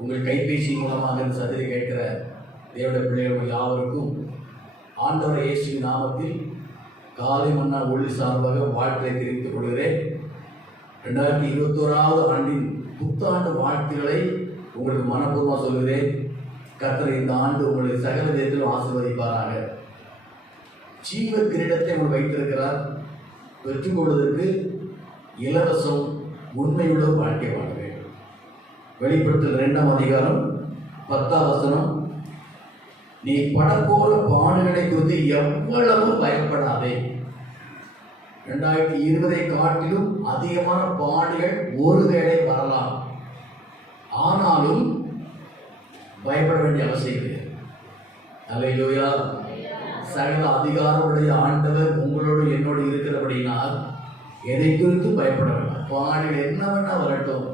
உங்கள் கைபேசி மூலமாக இந்த சத்தியத்தை கேட்கிற தேவனுடைய பிள்ளைகள் யாவருக்கும் ஆண்டவர் இயேசுவின் நாமத்தில் காலை மன்னா ஒளி சார்பாக வாழ்த்தை தெரிவித்துக் கொள்கிறேன். 2021 ஆண்டின் புத்தாண்டு வாழ்த்துக்களை உங்களுக்கு மனப்பூர்வமாக சொல்கிறேன். கர்த்தர் இந்த ஆண்டு உங்களை சகல விதத்திலும் ஆசீர்வதிப்பாராக. ஜீவ கிரீடத்தை உங்கள் வைத்திருக்கிறார். பெற்றுக்கொள்வதற்கு இலவசம் உண்மையுள்ள வாழ்க்கை வாழ வேண்டும். வெளிப்படுத்தல் 2ஆம் அதிகாரம் 10ஆம் வசனம், நீ படப்போல பாடுகளை குறித்து எவ்வளவு பயப்படாதே. 2020 காட்டிலும் அதிகமான பாடுகள் ஒருவேளை வரலாம், ஆனாலும் பயப்பட வேண்டிய அவசியம் இல்லை. அல்லேலூயா. சகல அதிகாரமுடைய ஆண்டவர் உங்களோடு என்னோடு இருக்கிறபடினால் எதை குறித்து பயப்பட வேண்டாம். பாடுகள் என்ன வேணா வரட்டும்,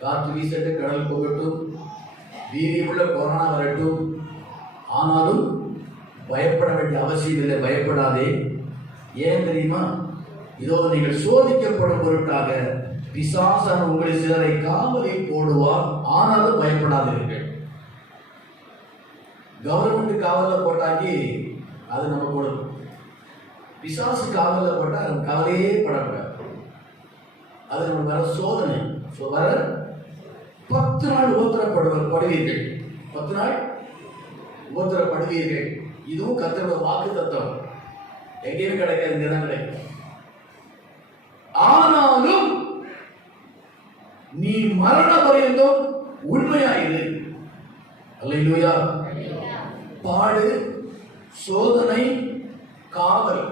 காற்று வீசட்டும், கடல் போகட்டும், வீரியமுள்ள கொரோனா வரட்டும், ஆனாலும் பயப்பட வேண்டிய அவசியம் இல்லை. பயப்படாதே. ஏன் தெரியுமா? இதோ நீங்கள் சோதிக்கப்படும் பொருட்டாக பிசாசான உங்களை சிலரை காவலில் போடுவார், ஆனாலும் பயப்படாதீர்கள். கவர்மெண்ட் காவலில் போட்டாக்கி அது நம்ம போடும். பிசாசு காவலில் போட்டால் நம்ம கவலையே படக்கூடாது. அது நம்ம வர சோதனை. வர 10 நாள் உபத்திரப்படுவீர்கள். 10 நாள் உபத்திரப்படுவீர்கள். இதுவும் கர்த்தருடைய வாக்கு தத்துவம். எங்கேயும் கிடைக்காது, இங்கே தான் கிடைக்கும். ஆனாலும் நீ மரண பரியந்தம் உண்மையாயிரு. அல்லேலூயா. பாடு, சோதனை, காவல்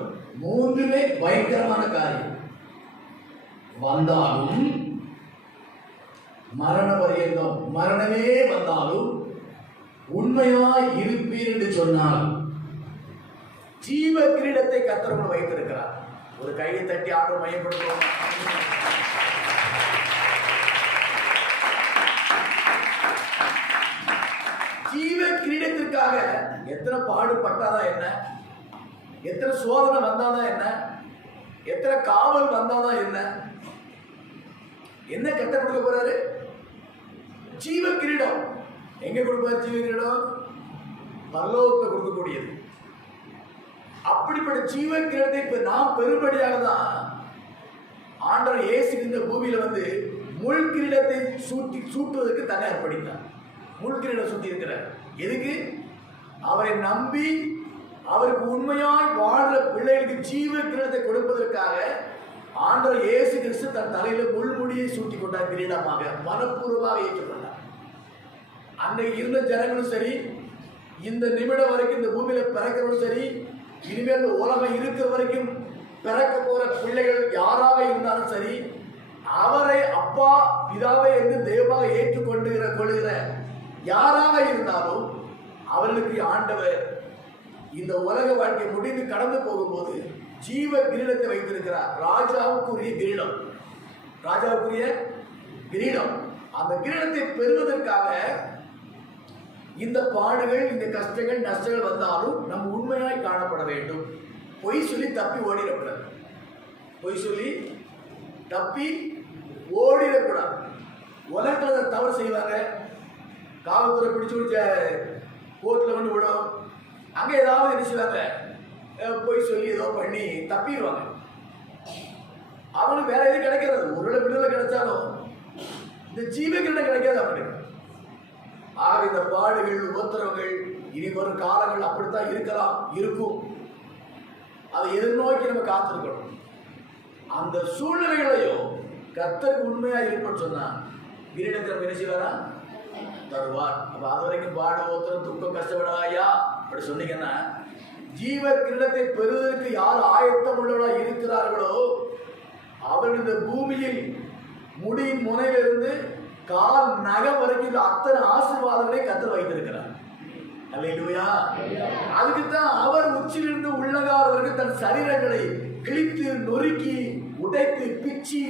மூன்றுமே பயங்கரமான காரியம். வந்தாலும் மரண பரியந்தம், மரணமே வந்தாலும் உண்மையாய் இருப்பீர் என்று சொன்னால் ஜீவ கிரீடத்தை கர்த்தர் வைத்திருக்கிறார். ஒரு கையை தட்டி ஆண்டு மையப்படுத்துவோம். ஜீவ கிரீடத்திற்காக எத்தனை பாடுபட்டாதான் என்ன, எத்தனை சோதனை வந்தாதான் என்ன, எத்தனை காவல் வந்தாதான் என்ன, என்ன கட்ட கொடுக்க போறாரு? ஜீவ கிரீடம். எங்க கொடுப்பாரு ஜீவ கிரீடம்? பரலோகத்தில் கொடுக்கக்கூடியது. அப்படிப்பட்ட ஜீவ கிரீடத்தை இப்ப நாம் பெரும்படியாக தான் ஆண்டவர் இயேசு இந்த பூமியில வந்து முள் கிரீடத்தை சூட்டுவதற்கு தன்னை அர்ப்பணித்தார். முள் கிரீடம் சூட்டி இருக்கிறார். எதுக்கு? அவரை நம்பி அவருக்கு உண்மையாய் வாழ்ற பிள்ளைகளுக்கு ஜீவ கிரீடத்தை கொடுப்பதற்காக ஆண்டவர் இயேசு கிறிஸ்து தன் தலையில முள்முடியை சூட்டி கொண்டார். கிரீடமாக மனப்பூர்வமாக ஏற்றுக்கொண்டார். அன்றைக்கு இருந்த ஜனங்களும் சரி, இந்த நிமிடம் வரைக்கும் இந்த பூமியில பிறக்கிறவங்களும் சரி, இனிமேல் உலகம் இருக்கிற வரைக்கும் பிறக்க போற பிள்ளைகள் யாராக இருந்தாலும் சரி, அவரை அப்பா பிதாவை என்று தெய்வமாக கொள்கிற யாராக இருந்தாலும் அவர்களுக்கு ஆண்டவர் இந்த உலக வாழ்க்கை முடிந்து கடந்து போகும்போது ஜீவ கிரீடத்தை வைத்திருக்கிறார். ராஜாவுக்குரிய கிரீடம். ராஜாவுக்குரிய கிரீடம். அந்த கிரீடத்தை பெறுவதற்காக இந்த பாடுகள், இந்த கஷ்டங்கள், நஷ்டங்கள் வந்தாலும் நம்ம உண்மையாய் காணப்பட வேண்டும். பொய் சொல்லி தப்பி ஓடிடக்கூடாது. பொய் சொல்லி தப்பி ஓடிடக்கூடாது. உலகத்தில் தவறு செய்வாங்க. காவல்துறை பிடிச்சு பிடிச்ச கோர்ட்டில் கொண்டு விடும். அங்கே ஏதாவது என்ன செய்வாங்க? பொய் சொல்லி ஏதோ பண்ணி தப்பிடுவாங்க. அவனுக்கு வேற எதுவும் கிடைக்காது. ஒருவேளை விடுதலை கிடைச்சாலும் இந்த ஜீவ கிரீடம் கிடைக்காது அவனுக்கு. ஆக இந்த பாடுகள், உபத்திரவங்கள் இனி வரும் காலங்கள் அப்படித்தான் இருக்கலாம், இருக்கும். அதை எதிர்நோக்கி நம்ம காத்திருக்கணும். அந்த சூழ்நிலைகளையும் கர்த்தருக்கு உண்மையா இருப்போம்னு சொன்னா கிரீடத்தை என்ன செய்வாரா? தருவார். அப்ப அது வரைக்கும் பாடு, உபத்திரம், துக்கம், கஷ்டப்படாயா அப்படி சொன்னீங்கன்னா ஜீவ கிரீடத்தை பெறுவதற்கு யார் ஆயத்தம் உள்ளவர்களா இருக்கிறார்களோ அவர்கள் இந்த பூமியில் முடியின் முனையிலிருந்து கால் நகம் வரைக்கும் அத்தனை ஆசீர்வாதங்களை கர்த்தர் வைத்திருக்கிறார். அல்லேலூயா. அதுக்குத்தான் அவர் உச்சிலிருந்து உள்ளங்கால் வரைக்கும் தன் சரீரங்களை கிழித்து, நொறுக்கி, உடைத்து, பிச்சு,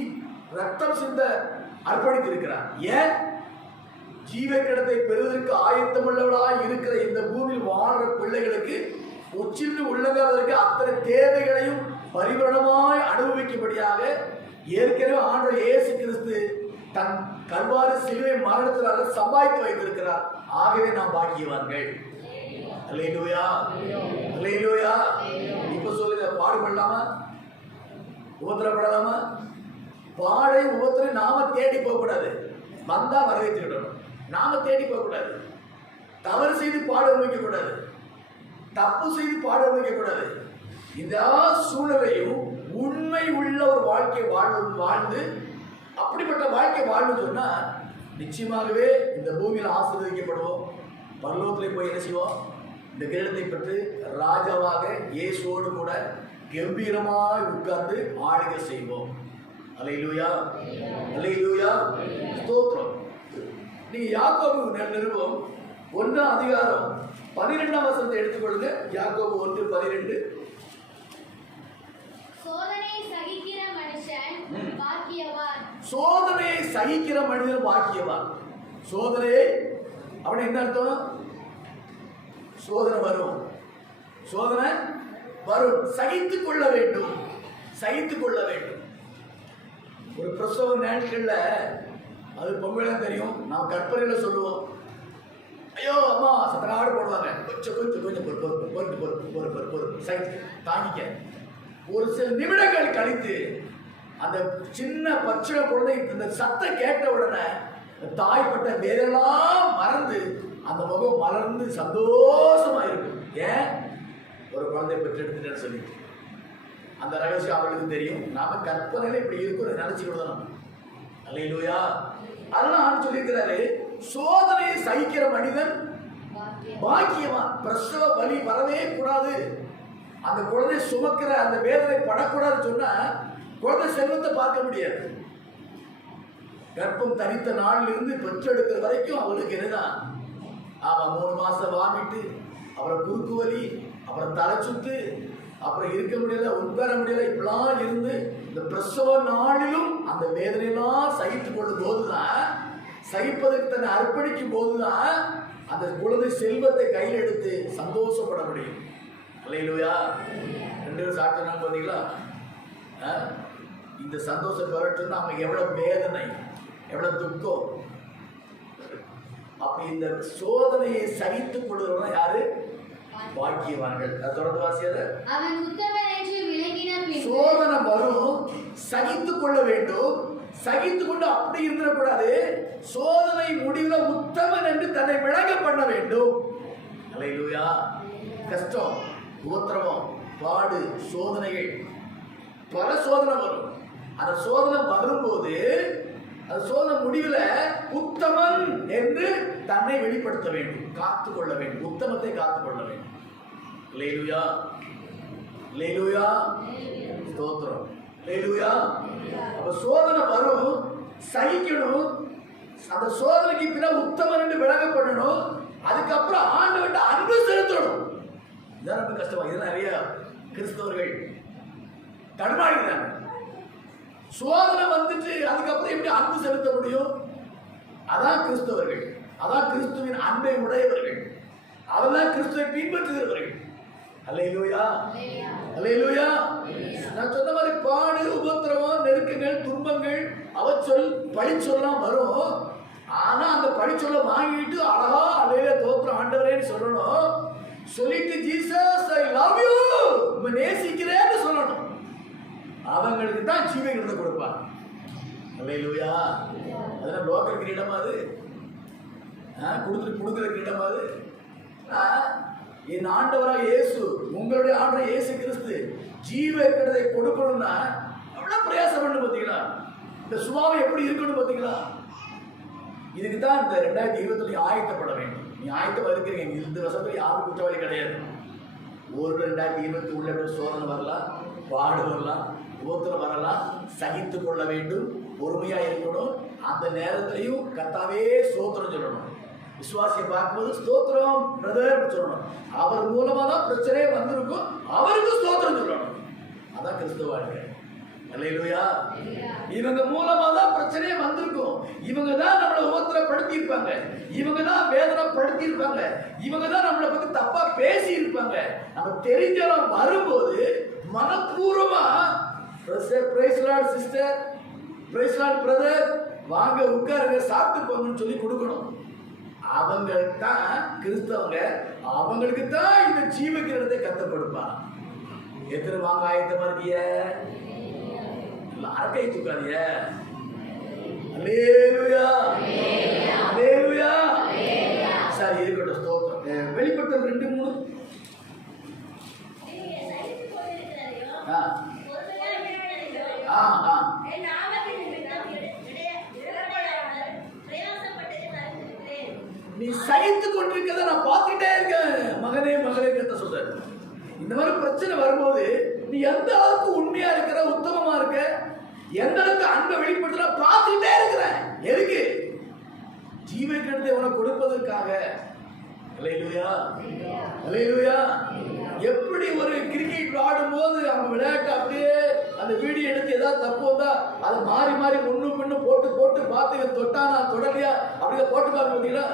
ரத்தம் சிந்த அர்ப்பணித்திருக்கிறார். ஏன்? ஜீவ கிரீடத்தை பெறுவதற்கு ஆயத்தமுள்ளவர்களாய் இருக்கிற இந்த பூமியில் வாழ்ற பிள்ளைகளுக்கு உச்சிலிருந்து உள்ளங்கால் வரைக்கும் அத்தனை தேவைகளையும் பரிபூரணமாய் அனுபவிக்கும்படியாக ஏற்கனவே ஆண்டவர் இயேசு கிறிஸ்து தன் கல்வாரி சிலுவை மரணத்தினால சம்பாதித்து வைத்திருக்கிறார். ஆகவே நாம் பாக்கியவான்கள். அல்லேலூயா, அல்லேலூயா. இப்ப சொல்லுங்க, பாடுபடலாமா, உபத்திரப்படலாமா? பாடை உபத்திர நாம தேடி போக கூடாது. வந்தா வரவேற்றுக்கிடணும். நாம தேடி போக கூடாது. தவறு செய்து பாட வைக்க கூடாது. தப்பு செய்து பாட வைக்க கூடாது. இந்த சூழ்நிலையும் உண்மை உள்ள ஒரு வாழ்க்கை வாழ்ந்து அப்படிப்பட்ட வாழ்க்கை வாழ்ந்து சொன்னா நிச்சயமாகவே இந்த பூமியில் ஆசீர்வதிக்கப்படுவோம். பரலோகத்தில் போய் என்ன செய்வோம்? இந்த கிரீடத்தை பெற்று ராஜாவாக இயேசுவோடு கூட கம்பீரமாய் உட்கார்ந்து ஆளுகை செய்வோம். அல்லேலூயா, அல்லேலூயா, ஸ்தோத்திரம். நீங்க யாக்கோபு நிருபம் 1 அதிகாரம் 12ஆம் வசனத்தை எடுத்துக்கொள்ளுங்க. யாக்கோபு 1:12. சோதனையை சகிக்கிற மனுஷன் பாக்கியவான். சோதனையை சகிக்கிற மனிதன் பாக்கியவான். சோதனையை அவன் என்ன அர்த்தம்? சோதனை வரும், சோதனை வரும், சகித்துக் கொள்ள வேண்டும், சகித்துக் கொள்ள வேண்டும். ஒரு பிரசவ நேரங்கள்ல அது பொங்கல தெரியும், நாம் கற்பனையில சொல்லுவோம், ஐயோ அம்மா சத்தனாடு போடுவாங்க, கொஞ்சம் கொஞ்சம் கொஞ்சம் பொறுப்பு சகித்து தாங்கிக்க. ஒரு சில நிமிடங்கள் கழித்து அந்த சின்ன பச்சை குழந்தை இந்த சத்தம் கேட்ட உடனே தாய்ப்பட்ட வேதெல்லாம் மறந்து அந்த முகம் மலர்ந்து சந்தோஷமா இருக்கும். ஏன்? ஒரு குழந்தை பெற்றெடுத்துட்டேன்னு சொல்லி அந்த ரகசியம் அவர்களுக்கு தெரியும். நாம கற்பனையில இப்படி இருக்கும் நினைச்சுக்கிட்டு. அல்லேலூயா. அதெல்லாம் சொல்லியிருக்கிறாரு, சோதனையை சகிக்கிற மனிதன் பாக்கியவான். பிரசவ வலி வரவே கூடாது, அந்த குழந்தை சுமக்கிற அந்த வேதனை படக்கூடாதுன்னு சொன்னா குழந்தை செல்வத்தை பார்க்க முடியாது. கர்ப்பம் தரித்த நாளில் இருந்து பெற்றெடுக்கிற வரைக்கும் அவளுக்கு என்னதான், அவன் 3 மாசம் வாமிட்டு, அப்புறம் குறுக்கு வலி, அப்புறம் தலை சுத்து, அப்புறம் இருக்க முடியல, உட்கார முடியல, இப்பெல்லாம் இருந்து இந்த பிரசவ நாளிலும் அந்த வேதனையெல்லாம் சகித்துக் கொள்ளும் போதுதான், சகிப்பதற்கு தன்னை அர்ப்பணிக்கும் போதுதான் அந்த குழந்தை செல்வத்தை கையில் எடுத்து சந்தோஷப்பட முடியும். அல்லேலூயா. 2 சாட்சி நாள் பார்த்தீங்களா? இந்த சந்தோஷம் பெறட்டும்னா அவங்க எவ்வளவு வேதனை, எவ்வளவு துக்கம். அப்ப இந்த சோதனையை சகித்துக் கொள்கிறவங்க யாரு? பாக்கியவான்கள். தொடர்ந்து வாசியத. அவன் உத்தமன் என்று விளங்கின பின்பு சோதனை வரும், சகித்துக் கொள்ள வேண்டும். சகித்துக் கொண்டு அப்படி இருந்துடக்கூடாது. சோதனை முடிவுல உத்தமன் என்று தன்னை விளங்க பண்ண வேண்டும். அல்லேலூயா. கஷ்டம், உபத்திரவம், பாடு, சோதனைகள், பல சோதனை வரும். அந்த சோதனை வரும்போது அந்த சோதனை முடிவுல உத்தமன் என்று தன்னை வெளிப்படுத்த வேண்டும், காத்துக்கொள்ள வேண்டும், உத்தமத்தை காத்துக்கொள்ள வேண்டும். அல்லேலூயா, அல்லேலூயா, ஸ்தோத்திரம், அல்லேலூயா. அப்ப சோதனை வரும், சகிக்கணும். அந்த சோதனைக்கு பின்னால் உத்தமன் என்று விளங்கப்படணும். அதுக்கப்புறம் ஆண்டவர்கிட்ட அன்பு செலுத்தணும். இதான் ரொம்ப கஷ்டமா. இது நிறைய கிறிஸ்தவர்கள் தடுமாறுகிறாங்க. சோதனை வந்துட்டு அதுக்கப்புறம் எப்படி அன்பு செலுத்த முடியும்? அதான் கிறிஸ்தவர்கள், அதான் கிறிஸ்துவின் அன்பை உடையவர்கள், அவர்தான் கிறிஸ்துவை பின்பற்றுகிறவர்கள். அல்லேலூயா, அல்லேலூயா. நான் சொன்ன மாதிரி பாடு, உபத்திரவம், நெருக்கங்கள், துன்பங்கள், அவச்சொல், பழிச்சொல்லாம் வரும். ஆனா அந்த பழிச்சொல்லை வாங்கிட்டு அழகா அல்லேலூயா தோத்திரம் ஆண்டவரேன்னு சொல்லணும். சொல்லிட்டு ஜீசஸ் ஐ லவ் யூ, நேசிக்கிறேன்னு சொல்லணும். அவங்களுக்கு தான் ஜீவனை கொடுப்பார். அல்லேலூயா. அதெல்லாம் லோக்கல் கிரீடமா அது? கொடுக்குற கிரீடமா அது? என் ஆண்டவராக இயேசு, உங்களுடைய ஆண்டவர் இயேசு கிறிஸ்து ஜீவ கிரீடத்தை கொடுக்கணும்னா அவ்வளவு பிரயாசம் பண்ணு. பார்த்தீங்களா இந்த சுபாவம் எப்படி இருக்கணும்? பார்த்தீங்களா? இதுக்கு தான் இந்த 2021 ஆயத்தப்பட வேண்டும். நீ ஆயத்தமா இருக்கிறீங்க. இந்த வருஷத்துல யாரும் குற்றவாளி கிடையாது. ஒரு 2020 உள்ள சோதனை வரலாம், பாடு வரலாம், உபத்திரம் வரலாம், சகித்துக் கொள்ள வேண்டும், பொறுமையா இருக்கணும். அந்த நேரத்திலையும் கர்த்தாவே ஸ்தோத்திரம் சொல்லணும். விசுவாசியை பார்க்கும்போது ஸ்தோத்திரம் பிரதர் சொல்லணும். அவர் மூலமா தான் பிரச்சனையே வந்திருக்கும், அவருக்கு ஸ்தோத்திரம் சொல்லணும். அதான் கிறிஸ்துவ வாழ்க்கை. அல்லேலூயா. இவங்க மூலமா தான் பிரச்சனையே வந்திருக்கும். இவங்க தான் நம்மளை உபத்திரப்படுத்தி இருப்பாங்க, இவங்க தான் வேதனைப்படுத்தி இருப்பாங்க, இவங்க தான் நம்மளை பத்தி தப்பா பேசி இருப்பாங்க. நம்ம தெரிஞ்சவங்க வரும்போது மனப்பூர்வமா praise lord sister, praise lord brother, வாங்க உட்காருங்க சாப்பிட்டு போங்கன்னு சொல்லி கொடுக்கணும். அவங்களுக்கு தான் கிறிஸ்தவங்க, அவங்களுக்கு தான் இந்த ஜீவக்கிரத்தை கத்த கொடுப்பான். எத்தனை வாங்க ஆயத்தமா இருக்கிய? எல்லாரும் கை தூக்காதீங்க. அல்லேலூயா, அல்லேலூயா. சரி, இருக்கட்டும், ஸ்தோத்திரம். வெளிப்படுத்தல் 2:3. நீ சகித்து கொண்டிருக்கிறத நான் பார்த்துட்டே இருக்கேன் மகனே மகளே கத்த சொல்ற. இந்த மாதிரி பிரச்சனை வரும்போது நீ எந்த அளவுக்கு உண்மையா இருக்கிற, உத்தமமா இருக்க, எந்த அளவுக்கு அன்பை வெளிப்படுத்துற பார்த்துட்டே இருக்கிற. எதுக்கு? ஜீவக்கிரத்தை உனக்கு கொடுப்பதற்காக. அல்லேலூயா, அல்லேலூயா. எப்படி ஒரு கிரிக்கெட் விளையாடும் போது அவங்க விளையாட்டு அப்படியே அந்த வீடியோ எடுத்து ஏதாவது தப்பு வந்தா அதை மாறி மாறி முன்னு பின்னு போட்டு போட்டு பார்த்து தொட்டானா தொடலையா அப்படியே போட்டு பார்க்க பார்த்தீங்களா?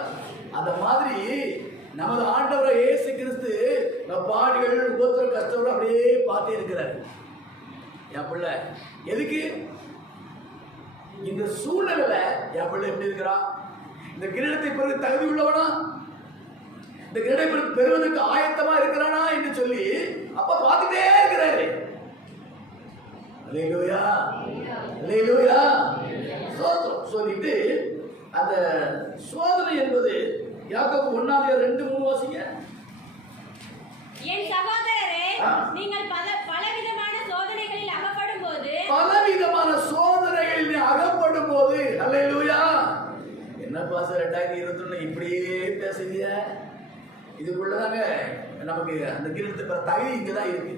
அந்த மாதிரி நமது ஆண்டவரை இயேசு கிறிஸ்து பாடுகள் உபத்திர கஷ்டம் அப்படியே பார்த்தே இருக்கிறார். என் பிள்ளை எதுக்கு இந்த சூழ்நிலையில என் பிள்ளை எப்படி இருக்கிறான்? இந்த கிரீடத்தை பிறகு தகுதி உள்ளவனா, இந்த கிரீடத்தை பெறுவதற்கு ஆயத்தமா இருக்கிறானா என்று சொல்லி அப்ப பார்த்துட்டே இருக்கிறாரு. அல்லேலூயா, அல்லேலூயா. சொல்லிட்டு அந்த சோதனை என்பது யாக்கோபு 1:2-3 வாசிங்க. என் சகோதரரே, நீங்கள் பலவிதமான சோதனைகளில் அகப்படும் போது, பலவிதமான சோதனைகளில் அகப்படும் போது, அல்லேலூயா. என்ன பாஸ்டர் 2021 இப்படியே பேசுறீங்க? இதுக்குள்ளதாங்க நமக்கு அந்த கிரீடத்தை தகுதி இங்கதான் இருக்கு.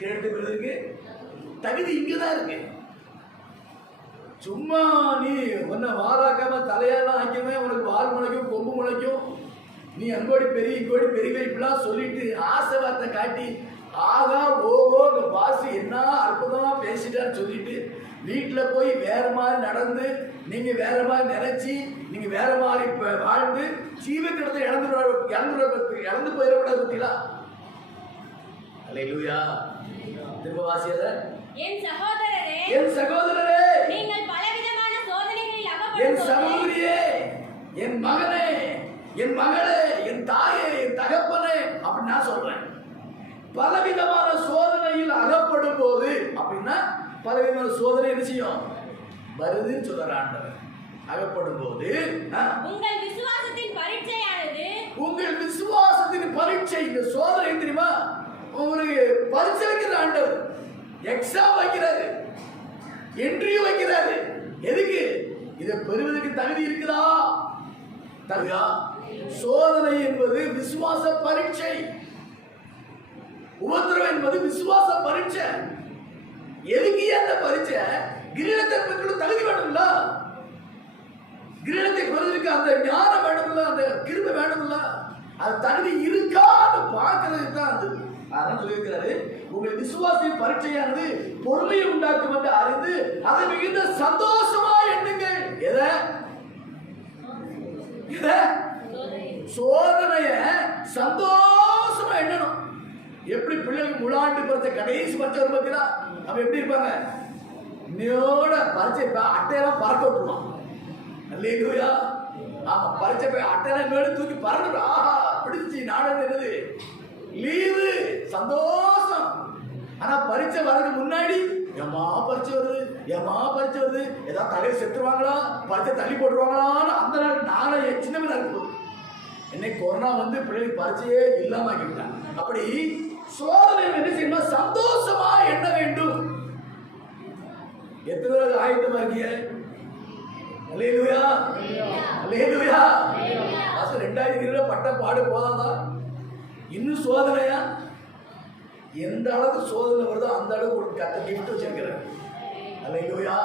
கிரீடத்தை பெறுவதற்கு தகுதி இங்கதான் இருக்கு. சும்மா நீ ஒன்ன வாராக்காம தலையெல்லாம் ஆக்கியமே உனக்கு வால் முளைக்கும், கொம்பு முளைக்கும், நீ அங்கோடி பெரிய இங்கோடி பெரிய இப்படிலாம் சொல்லிட்டு ஆசை வார்த்தை காட்டி ஆகா ஓகோ பாசு என்ன அற்புதமா பேசிட்டான்னு சொல்லிட்டு வீட்டில் போய் வேற மாதிரி நடந்து நீங்க வேற மாதிரி நினைச்சு நீங்க வேற மாதிரி வாழ்ந்து ஜீவக்கிரத்தை இழந்து போயிடக்கூடாது. பத்தியா? அல்லேலூயா. திரும்ப வாசியத. என் சகோதரரே, என் சகோதரரே, நீங்கள் பலவிதமான சோதனைகளில் அகப்படும் போது, என் சகோதரியே, என் மகனே, என் மகளே, என் தாயே, என் தகப்பனே அப்படின்னு நான் சொல்றேன். பலவிதமான சோதனையில் அகப்படும் போது அப்படின்னா பலவிதமான சோதனை என்ன செய்யும்? வருதுன்னு சொல்ற ஆண்டவர். அகப்படும் போது உங்கள் விசுவாசத்தின் பரீட்சையானது, உங்கள் விசுவாசத்தின் பரீட்சை. இந்த சோதனை தெரியுமா? உங்களுக்கு பரீட்சை வைக்கிற ஆண்டவர், எக்ஸாம் வைக்கிறாரு, இன்டர்வியூ வைக்கிறாரு. எதுக்கு? இதை பெறுவதற்கு தகுதி இருக்குதா? தகுதியா? சோதனை என்பது விசுவாச பரீட்சை, உபத்திரவம் என்பது விசுவாச பரீட்சை. எதுக்கு அந்த பரீட்சை? கிரீடத்தை பெற்று தகுதி வேணும்ல, கிரீடத்தை பெறுவதற்கு அந்த ஞானம் வேணும்ல, அந்த கிருபை வேணும்ல, அது தகுதி இருக்கான்னு பார்க்கறதுக்கு தான் அது. அதான் சொல்லியிருக்கிறாரு, உங்கள் விசுவாசின் பரீட்சையானது பொறுமையை உண்டாக்கும் என்று அறிந்து அதை மிகுந்த சந்தோஷமா எண்ணுங்கள். எதை? சோதனைய சந்தோஷமா எண்ணணும். எப்படி பிள்ளைகளுக்கு முழாண்டு பரிச்சை கடைசி பரிச்சை வரும் பார்த்தீங்களா? அவன் எப்படி இருப்பாங்க? இன்னையோட பரிச்சை அட்டையெல்லாம் பறக்க விட்டுருவான். அல்லேலூயா. ஆமா, பரிச்சை அட்டையெல்லாம் மேலே தூக்கி பறந்து ஆஹா பிடிச்சி நாடு என்னது லீவு சந்தோஷம். ஆனா பரீட்சை வரதுக்கு முன்னாடி ஏமா பரீட்சை வருது, ஏமா பரீட்சை வருது, ஏதாவது தலையை செத்துருவாங்களா, பரீட்சை தள்ளி போட்டுருவாங்களான்னு அந்த நாள் நாளை சின்ன இருக்கும். என்னைக்கு கொரோனா வந்து பிள்ளைகளுக்கு பரீட்சையே இல்லாம ஆக்கிவிட்டாங்க. அப்படி சோதனை என்ன செய்யணும்? சந்தோஷமா எண்ண வேண்டும். எத்தனை பேர் ஆயத்தமா இருக்கீங்க? அல்லேலூயா, அல்லேலூயா. 2020 பட்ட பாடு போதாதா? இன்னும் சோதனையா? எந்த அளவுக்கு சோதனை வருதோ அந்த அளவுக்கு ஒரு கத்த கிஃப்ட் வச்சிருக்கிறார். அல்லேலூயா.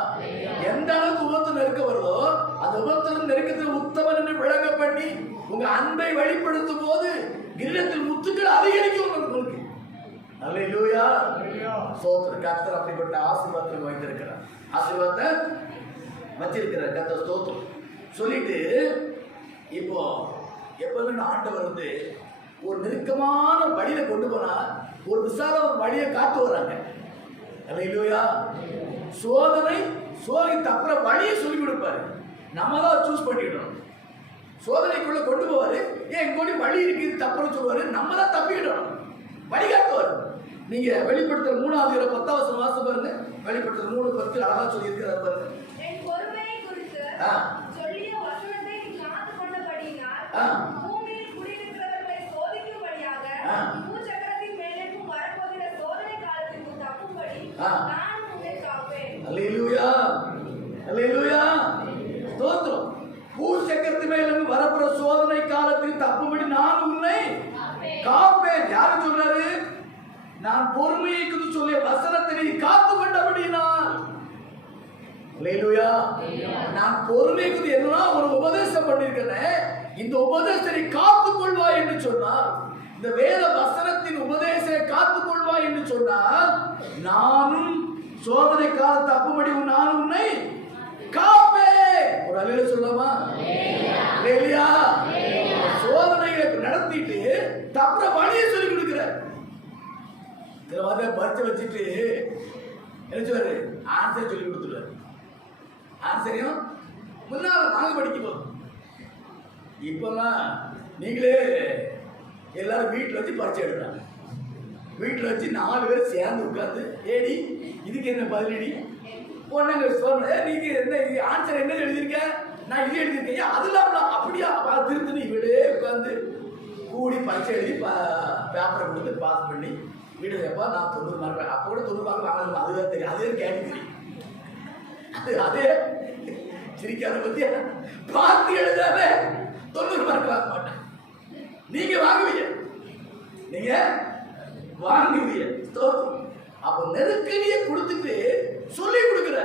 எந்த அளவுக்கு உபத்திரம் நெருக்க வருதோ அந்த உபத்திரம் நெருக்கத்தை உத்தமன் என்று விளங்க பண்ணி உங்க அன்பை வெளிப்படுத்தும் போது கிரீடத்தில் முத்துக்கள் அதிகரிக்கும் உங்களுக்கு. அல்லேலூயா. ஸ்தோத்திரம். கர்த்தர் அப்படிப்பட்ட ஆசீர்வாதத்தை வைத்திருக்கிறார், ஆசீர்வாதத்தை வச்சிருக்கிறார் கர்த்தர். ஸ்தோத்திரம். சொல்லிட்டு இப்போ எப்பவுமே ஆண்டவர் வந்து ஒரு நெருக்கமான வழியில கொண்டு போனா ஒரு விசால வழியை காட்டு வராங்க. அல்லேலூயா. சோதனை சோதனை தப்புற வழியை சொல்லி கொடுப்பாரு. நம்ம தான் சூஸ் பண்ணிடணும். சோதனைக்குள்ள கொண்டு போவாரு. ஏன் இங்கோடி வழி இருக்குது தப்புன்னு சொல்லுவாரு. நம்ம தான் தப்பிக்கிடணும். வழிகாட்டுவார். நீங்க வெளிப்படுத்துற 3வது 10வது வாசம் பாருங்க. வெளிப்படுத்துற 3:10 அழகா சொல்லி இருக்கிறார் பாருங்க. என் பொறுமையை குறித்து சொல்லிய வசனத்தை நீ காத்து கொண்டபடியினால் பூமியில் குடியிருக்கிறவர்களை சோதிக்கும்படியாக பூச்சக்கரத்தின் மேலேக்கும் வரப்போகிற சோதனை காலத்திற்கு தப்பும்படி நான் உன்னை காப்பேன். அல்லேலூயா, அல்லேலூயா, ஸ்தோத்திரம். பூச்சக்கரத்தின் மேலேக்கும் வரப்போற சோதனை காலத்தில் தப்பும்படி நான் உன்னை காப்பேன். யாரு சொல்றாரு? நான் பொறுமையை குறித்து சொல்லிய வசனத்தை நீ காத்து கொண்டபடியினால். அல்லேலூயா. நான் பொறுமையை குறித்து என்னன்னா ஒரு உபதேசம் பண்ணிருக்கிறேன். இந்த உபதேசத்தை காத்துக் கொள்வாய் என்று சொன்னால், இந்த வேத வசனத்தின் உபதேசத்தை காத்துக் கொள்வாய் என்று சொன்னால், நானும் சோதனை கால தப்பும்படி நான் உன்னை காப்பேன். ஒரு அல்லேலூயா சொல்லலாமா? அல்லேலூயா. சோதனைகளை நடத்திட்டு தப்புற வழியை சொல்லி கொடுக்கிறார். சில வார்த்தை பறிச்சு வச்சுட்டு என்ன சொல்றாரு? ஆன்சர் சொல்லி கொடுத்துருவாரு. ஆன்சரையும் முன்னாள் நாங்கள் படிக்கும்போது. இப்பெல்லாம் நீங்களே எல்லாரும் வீட்டில் வச்சு பறிச்சு எடுக்கிறாங்க. வீட்டில் வச்சு 4 பேர் சேர்ந்து உட்காந்து ஏடி இதுக்கு என்ன பதிலடி பொண்ணாங்க சொல்ற நீங்க என்ன ஆன்சர் என்ன எழுதியிருக்க? நான் இது எழுதியிருக்கேன். அதெல்லாம் அப்படியா திருத்தணி வீடே உட்காந்து கூடி பரிச்சை எழுதி பேப்பரை கொடுத்து பாஸ் பண்ணி வீடு எப்பா நான் 90 மார்க். அப்போ கூட 90 மார்க் வாங்கணும். அதுதான் தெரியும். அதே கேட்டகரி. அதே சிரிக்காத பத்தி பார்த்து எழுதாவே 90 மார்க் வாங்க மாட்டேன். நீங்க வாங்குவீங்க. நீங்க வாங்குவீங்க. அப்போ நெருக்கடியை கொடுத்துட்டு சொல்லி கொடுக்கிற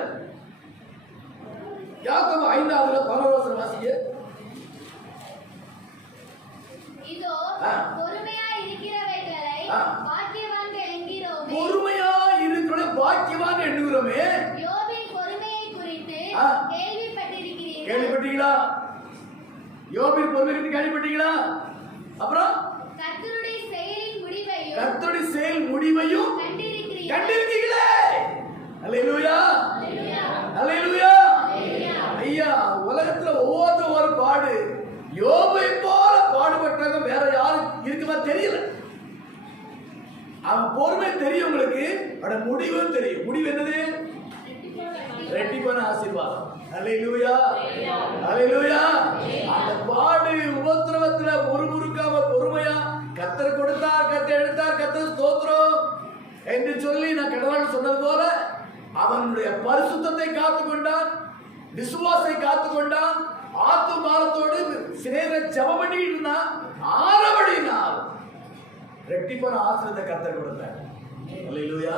யாக்கோபு 5வது 11 வாசிங்க. இதோ பொறுமையாய் இருக்கிறவைகளை பாக்கியவான்கள் என்கிறோமே. பொறுமையாய் இருக்கிற பாக்கியவான் என்கிறோமே. யோபின் பொறுமையை குறித்து கேள்விப்பட்டிருக்கிறீர்கள். கேள்விப்பட்டீங்களா? யோபின் பொறுமை குறித்து கேள்விப்பட்டீங்களா? அப்புறம் கர்த்தருடைய செயலின் முடிவையும் கண்டிருக்கிறீர்களே. அல்லேலூயா, அல்லேலூயா. ஐயா, உலகத்துல ஒவ்வொரு பாடு யோபை போல பாடுபட்டவங்க வேற யாரும் இருக்குமா தெரியல. அவன் பொறுமை தெரியும் உங்களுக்கு. அவட முடிவும் தெரியும். முடிவு என்னது? ரெட்டிப்பான ஆசீர்வாதம். அல்லேலூயா, அல்லேலூயா. அந்த பாடு உபத்திரவத்துல முறுமுறுக்காம பொறுமையா கர்த்தர் கொடுத்தார், கர்த்தர் எடுத்தார், கர்த்தர் ஸ்தோத்திரம் என்று சொல்லி நான் கடவுள் சொன்னது போல அவனுடைய பரிசுத்தத்தை காத்துக்கொண்டான், விசுவாசத்தை காத்துக்கொண்டான், ஆத்துமாரத்தோடு சிநேக ஜெபம் பண்ணிட்டு இருந்தான். ஆரவடினால் ரெட்டிப்பான ஆசீர்வாதத்தை கர்த்தர் கொடுத்தார். அல்லேலூயா.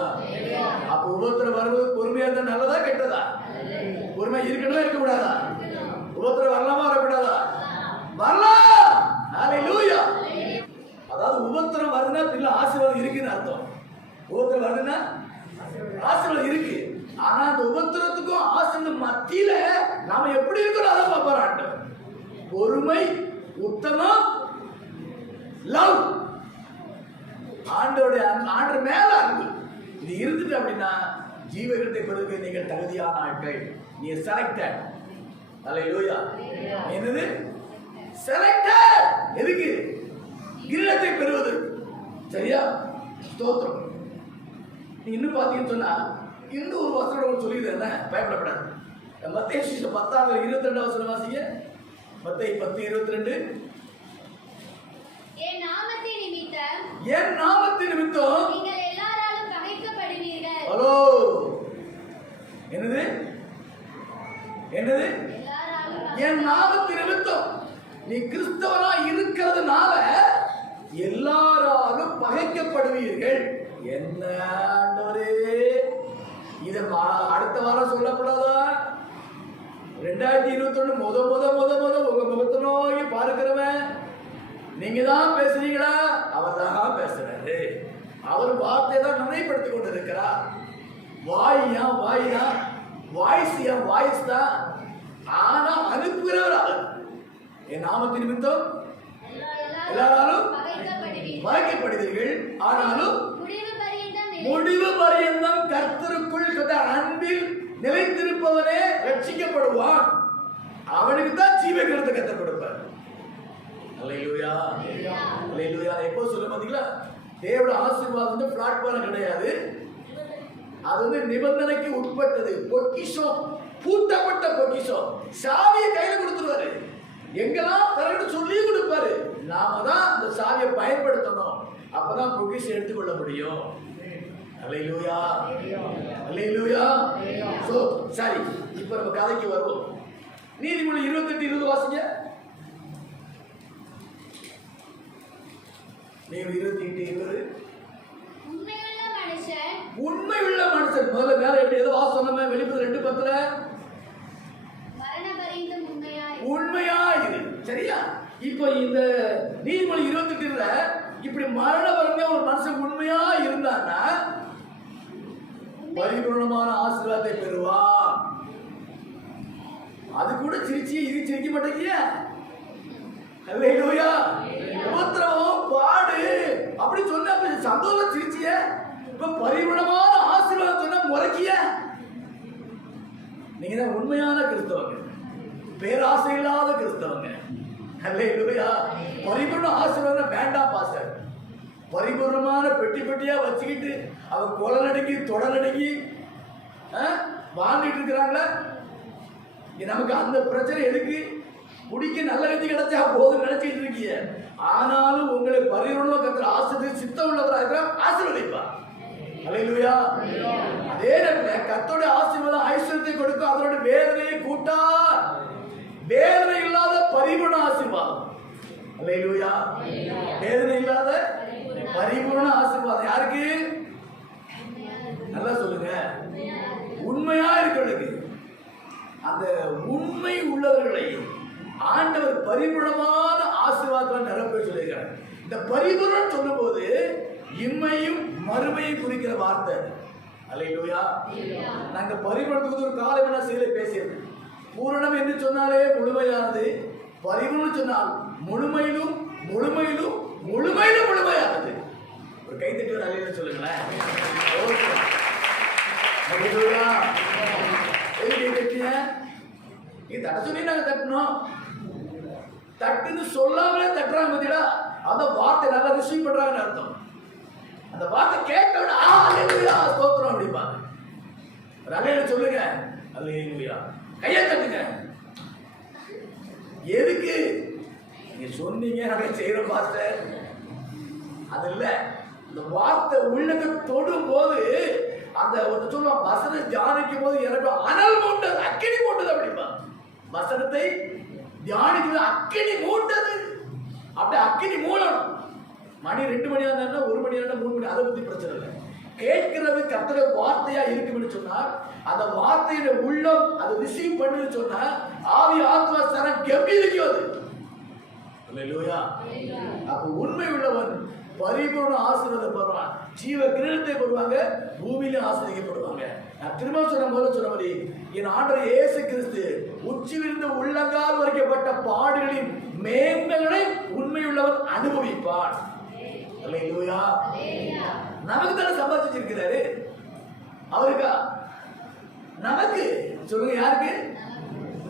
அப்ப உபத்திரம் வருவது பொறுமையா இருந்தா நல்லதா கெட்டதா? பொறுமை இருக்கணும் இருக்க கூடாதா? உபத்திரம் வரலாமா வரக்கூடாதா? வரலாம். அல்லேலூயா. அதாவது உபத்திரம் வருதுன்னா பின்ன ஆசீர்வாதம் இருக்குன்னு அர்த்தம். உபத்திரம் வருதுன்னா ஆசீர்வாதம் இருக்கு. ஆனா அந்த உபத்திரத்துக்கும் ஆசீர்வாதம் மத்தியில நாம எப்படி இருக்கிறோம் அதை பார்ப்பார் ஆண்டவர். பொறுமை, உத்தமம், லவ், ஆண்டோடைய ஆண்டர் மேல அன்பு இது இருந்துட்டு அப்படின்னா ஜீவகத்தை பெறுவதற்கு நீங்கள் தகுதியான ஆட்கள். நீ செலக்டட். அல்லேலூயா. என்னது செலக்டட்? எதுக்கு? கிரீடத்தை பெறுவதற்கு. சரியா? ஸ்தோத்திரம். நீ இன்னும் பாத்தீங்கன்னு சொன்னா இன்னும் ஒரு வசனம் சொல்லிடுறேன். பயப்படப்படாது. மத்தேயு 10:22 வாசிங்க. மத்தேயு 10:22. என் நாமத்தின் நிமித்தம் நீங்கள் எல்லாராலும் பகைக்கப்படுவீர்கள். ஹலோ, என்னது? என் நாமத்தின் நிமித்தம் நீ கிறிஸ்தவனா இருக்கிறதுனால எல்லாராலும் பகைக்கப்படுவீர்கள். என்ன ஆண்டவரே, இத அடுத்த வாரம் சொல்லக்கூடாதா? 2021 முத உங்க முகத்தை நோக்கி பார்க்கிறவன் நீங்க தான் பேசுறீங்களா? அவர் தான் பேசுறாரு. அவர் வார்த்தை தான் நினைப்படுத்திக் கொண்டிருக்கிறார். வாய்ஸ் தான். ஆனா அனுப்புகிறவர் அவர். என் நாமத்தின் நிமித்தம் எல்லாராலும் பகைக்கப்படுவீர்கள். ஆனாலும் முடிவு பரியந்தம் கர்த்தருக்குள் அன்பில் நிலைத்திருப்பவனே ரட்சிக்கப்படுவான். அவனுக்கு தான் ஜீவ கிரீடத்தை கர்த்தர் கொடுப்பார். அல்லேலூயா, அல்லேலூயா. எப்போ சொல்ல பாத்தீங்களா, தேவனுடைய ஆசீர்வாதம் வந்து பிளாட்பார்ம் கிடையாது, அது வந்து நிபந்தனைக்கு உட்பட்டது. பொக்கிஷம், பூட்டப்பட்ட பொக்கிஷம். சாவியை கையில கொடுத்துருவாரு, எங்கெல்லாம் தரன்னு சொல்லி கொடுப்பாரு. நாம தான் அந்த சாவியை பயன்படுத்தணும், அப்பதான் பொக்கிஷம் எடுத்துக்கொள்ள முடியும். அல்லேலூயா, அல்லேலூயா. சோ சரி, இப்ப நம்ம கதைக்கு வருவோம். நீதிமொழி 28:20 வாசிங்க. நீதிமொழி 28:20. உண்மையுள்ள மனுஷன் உண்மையுள்ள மனுஷன். முதல்ல வேற எப்படி ஏதோ வாசனமே வெளிப்படுது 2:10. மரணபரியந்தம் உண்மையாயிரு. சரியா? இப்போ இந்த நீதிமொழி 28ல இப்படி மரண வரங்க ஒரு மனுஷன் உண்மையா இருந்தான்னா பரிபூர்ணமான ஆசீர்வாதத்தை பெறுவான். அது கூட சிரிச்சு இது சிரிக்க மாட்டேங்கிய. அல்லேலூயா. உபத்திரவம் பாடு அப்படி சொன்னா சந்தோஷம் சிரிச்சிய. இப்ப பரிபூர்ணமான ஆசீர்வாதம் சொன்னா முறைக்கிய. நீங்க தான் உண்மையான கிறிஸ்தவங்க, பேராசை இல்லாத கிறிஸ்தவங்க. அல்லேலூயா. பரிபூர்ண ஆசீர்வாதம் வேண்டாம் பாஸ்டர். பரிபூர்ணமான பெட்டி பெட்டியா வச்சுக்கிட்டு அவன் கொலை நடுங்கி தொட நடுங்கி வாழ்ந்துட்டு இருக்கிறாங்கள. நமக்கு அந்த பிரச்சனை எதுக்கு? குடிக்க நல்ல கட்சி கிடைச்சா போதும் நினைச்சிட்டு இருக்கீங்க. ஆனாலும் உங்களை பரிபூர்ணமா கர்த்தர் ஆசீர்வதிக்க சித்தம் உள்ளவராக ஆசீர்வதிப்பா. அல்லேலூயா. அதே நேரத்தில் கர்த்தருடைய ஆசீர்வாதம் ஐஸ்வர்யத்தை கொடுக்கும், அதோட வேதனையை கூட்டார். வேதனை இல்லாத பரிபூர்ண ஆசீர்வாதம். அல்லேலூயா. வேதனை இல்லாத பரிபூர்ண ஆசீர்வாதம் யாருக்கு? நல்லா சொல்லுங்க. உண்மையா இருக்கிறதுக்கு. அந்த உண்மை உள்ளவர்களை ஆண்டவர் பரிபூர்ணமான ஆசீர்வாதத்தில் நிரப்ப சொல்லுகிறார். இந்த பரிபூர்ணம் சொல்லும் போது இம்மையும் மறுமையும் குறிக்கிற வார்த்தை. அல்லேலூயா. நாங்க பரிபூரணத்துக்கு ஒரு காலம் என்ன செய்யல பேசியிருக்கேன். பூரணம் என்று சொன்னாலே முழுமையானது, பரிபூர்ணம் சொன்னால் முழுமையிலும் முழுமையிலும் முழுமையிலும் முழுமையானது. ஒரு கைத்தட்டி ஒரு அல்லேலூயா சொல்லுங்களேன். நீ தட்ட சொல்லி நாங்க தட்டணும். தட்டுன்னு சொல்லாமலே தட்டுறாங்க பார்த்தீங்களா, அந்த வார்த்தை நல்லா ரிசீவ் பண்றாங்கன்னு அர்த்தம். அந்த வார்த்தை கேட்டவன அல்லேலூயா ஸ்தோத்திரம் அப்படிப்பாங்க. ஒரு அல்லேலூயா சொல்லுங்க. அல்லேலூயா. கையை தட்டுங்க. எதுக்கு நீங்க சொன்னீங்க நாங்க செய்யறோம் பாஸ்டர், அது இல்ல. இந்த வார்த்தை உள்ளத்தை தொடும் போது அந்த ஒரு சொல்லுவான், வசனத்தை தியானிக்கும் போது எனக்கு அனல் மூண்டது, அக்கினி மூண்டது அப்படிப்பா. வசனத்தை தியானிக்கும் அக்கினி மூண்டது. அப்படி அக்கினி மூலணும். மணி 2 மணியா இருந்தா 1 மணியா இருந்தா 3 மணி, அதை பத்தி பிரச்சனை இல்லை. கேட்கிறது கர்த்தருடைய வார்த்தையா இருக்குன்னு சொன்னால் அந்த வார்த்தையுடைய உள்ளம் அதை ரிசீவ் பண்ணுன்னு சொன்னா ஆவி ஆத்மா சரம் கம்பீரிக்கும் அது. அல்லேலூயா. அப்ப உண்மை உள்ளவன் பரிபூர்ண ஆசீர்வாதம் பெறுவான், ஜீவ கிரீடத்தை பெறுவாங்க, பூமியிலும் ஆசீர்வதிக்கப்படுவாங்க. நான் திரும்ப சொன்ன போல சொன்னபடி என் ஆண்டவர் இயேசு கிறிஸ்து உச்சிலிருந்து உள்ளங்கால் வரைக்கப்பட்ட பாடுகளின் மேன்மைகளை உண்மையுள்ளவன் அனுபவிப்பான். அல்லேலூயா. நமக்கு தானே சம்பாதிச்சிருக்கிறாரு, அவருக்கா? நமக்கு சொல்லுங்க, யாருக்கு?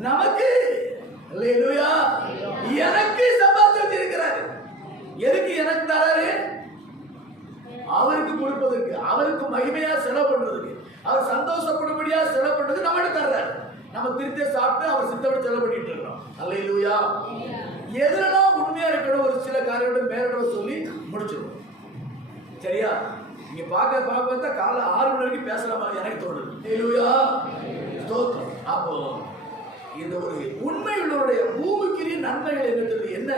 நமக்கு. அல்லேலூயா. எனக்கு சம்பாதிச்சு வச்சிருக்கிறாரு. எதுக்கு எனக்கு தராரு? அவருக்கு கொடுப்பதற்கு, அவருக்கு மகிமையா செலவு பண்றதுக்கு, அவர் சந்தோஷப்படும்படியா செலவு பண்றதுக்கு நம்மகிட்ட தர்றாரு. நம்ம திருத்தே சாப்பிட்டு அவர் சித்தப்படி செலவு பண்ணிட்டு இருக்கிறோம். அல்லேலூயா. எதுலாம் உண்மையா இருக்கணும் ஒரு சில காரியம் மேலோட சொல்லி முடிச்சிடும். சரியா? நீங்க பார்க்க பார்த்தா காலை 6 மணி வரைக்கும் பேசுற மாதிரி எனக்கு தோணுது. அல்லேலூயா. ஸ்தோத்திரம். அப்போ இந்த ஒரு உண்மை உள்ளவருடைய பூமிக்குரிய நன்மைகள் என்ன,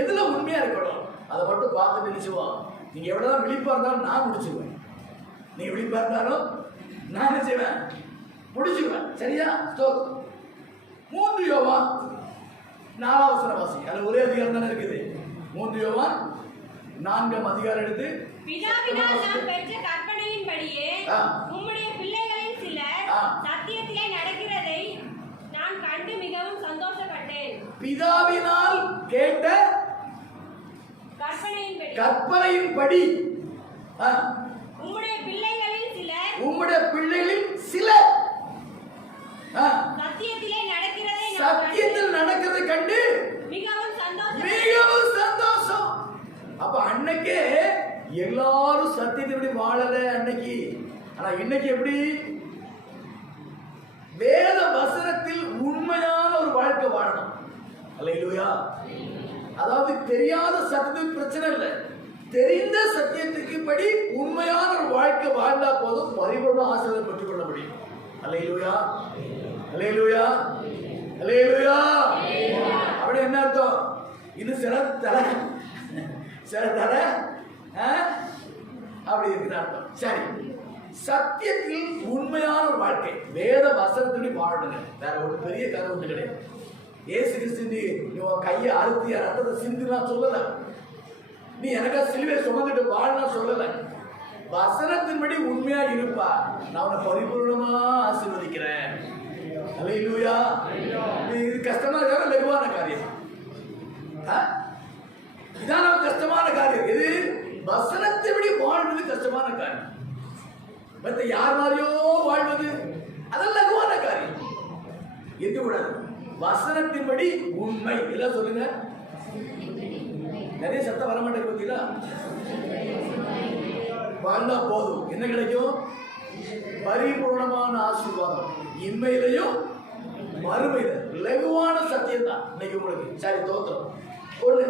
எதுல உண்மையா இருக்கணும் அதை மட்டும் பார்த்து நினைச்சுவோம். நீங்க எவ்வளவுதான் விழிப்பா இருந்தாலும் நான் முடிச்சுக்குவேன். நீங்க விழிப்பா இருந்தாலும் நான் என்ன செய்வேன்? முடிச்சுக்குவேன். சரியா? 3 யோவான் 4ஆம் வசனம் வாசிங்க. அது ஒரே அதிகாரம் தானே இருக்குது. 3 யோவான் 4ஆம் அதிகாரம் எடுத்து, பிதாவினால் நாம் பெற்ற கற்பனையின்படியே உம்முடைய பிள்ளைகளில் சிலர் சத்தியத்திலே நடக்கிறதை நான் கண்டு மிகவும் சந்தோஷப்பட்டேன். பிதாவினால் கேட்ட கற்பனையின்படி உம்முடைய பிள்ளைகளில் சிலர், உம்முடைய பிள்ளைகளில் சிலர் சத்தியத்திலே நடக்கிறதை சத்தியத்தில் நடக்கிறதை கண்டு மிகவும் சந்தோஷம். அப்ப அன்னைக்கே எல்லாரும் சத்தியத்தை வாழல அன்னைக்கு. ஆனா இன்னைக்கு எப்படி? வேத வசனத்தில் உண்மையான ஒரு வாழ்க்கை வாழணும். அல்லேலூயா. அதாவது தெரியாத சத்தியத்துக்கு பிரச்சனை இல்லை, தெரிந்த சத்தியத்துக்கு படி உண்மையான ஒரு வாழ்க்கை வாழ்ந்தா போதும், பரிபூர்ண ஆசீர்வாதம் பெற்றுக் கொள்ள முடியும். அல்லேலூயா, அல்லேலூயா, அல்லேலூயா. அப்படி என்ன அர்த்தம்? இது சில தர அப்படி இருக்குது அர்த்தம். சரி, சத்தியத்தில் உண்மையான ஒரு வாழ்க்கை வேத வசனத்துடைய வாழணுங்க. வேற ஒரு பெரிய கதை ஒன்று கிடையாது. ஏசு கிறிஸ்து நீ கையை அறுத்திய ரத்தத்தை சிந்தினா சொல்லல, நீ எனக்கா சிலுவை சுமந்துட்டு வாழ்னா சொல்லல. வசனத்தின்படி உண்மையா இருப்பா, நான் உன்னை பரிபூர்ணமா ஆசீர்வதிக்கிறேன். அல்லேலூயா. இது கஷ்டமா இருக்காங்க, லகுவான காரியம். இதான் கஷ்டமான காரியம். இது வசனத்தின்படி வாழ்வது கஷ்டமான காரியம். மற்ற யார் மாதிரியோ வாழ்வது அதெல்லாம் லகுவான காரியம். இருக்க கூடாது. வசனத்தின்படி உண்மை எல்லாம் சொல்லுங்க. நிறைய சத்தம் வர மாட்டேங்குது பார்த்தீங்களா? வாழ்ந்தா போதும். என்ன கிடைக்கும்? பரிபூர்ணமான ஆசீர்வாதம், இன்மையிலையும் மறுமையில. லகுவான சத்தியம் தான் இன்னைக்கு உங்களுக்கு. சரி, தோத்திரம்.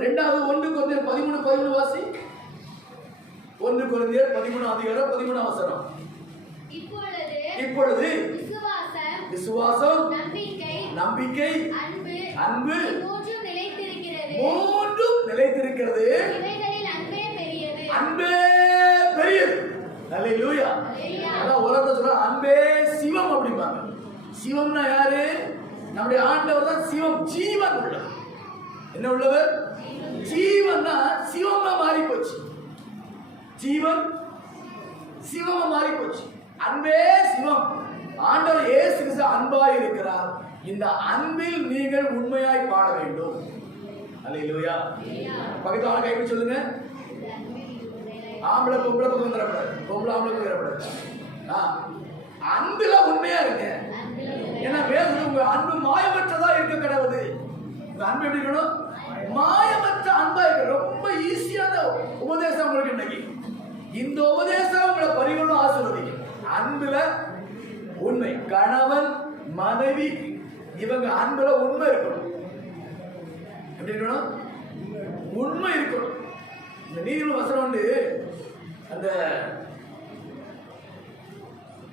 ரெண்டாவது 1 கொரிந்தியர் 13:11 வாசி. 1 கொரிந்தியர் 13:13 இப்பொழுது விசுவாசம், நம்பிக்கை, அன்பு மூன்றும் நிலைத்திருக்கிறது. அன்பே பெரியது. அல்லேலூயா. அதான் உலகத்தை சொல்ற அன்பே சிவம் அப்படிம்பாங்க. சிவம்னா யாரு? நம்முடைய ஆண்டவர் தான் சிவம். ஜீவன் உள்ளவர். என்ன உள்ளவர்? ஜீவன்னா சிவமா மாறி போச்சு. ஜீவன் சிவமா மாறி போச்சு. அன்பே சிவம். ஆண்டவர் இயேசு கிறிஸ்து அன்பாய் இருக்கிறார். இந்த அன்பில் நீங்கள் உண்மையாய் பாட வேண்டும். அல்லேலூயா. பக்கத்துல கைப்பிடி சொல்லுங்க. ஆம்பளை பொம்பளை பக்கம் வந்துடக்கூடாது, பொம்பளை ஆம்பளை பக்கம் வரக்கூடாது. அன்புல உண்மையா இருங்க. ஏன்னா வேதம் உங்க அன்பு மாயமற்றதா இருக்க கடவுது. உங்க அன்பு எப்படி இருக்கணும்? மாயமற்ற அன்பா இருக்க. ரொம்ப ஈஸியான உபதேசம் உங்களுக்கு இன்னைக்கு. இந்த உபதேசம் உங்களை பரிபூர்ண ஆசீர்வதிக்கும். அன்புல உண்மை. கணவன் மனைவி இவங்க அன்புல உண்மை இருக்கணும். எப்படி இருக்கணும்? உண்மை இருக்கணும். இந்த நீதிமன்ற வசனம் வந்து அந்த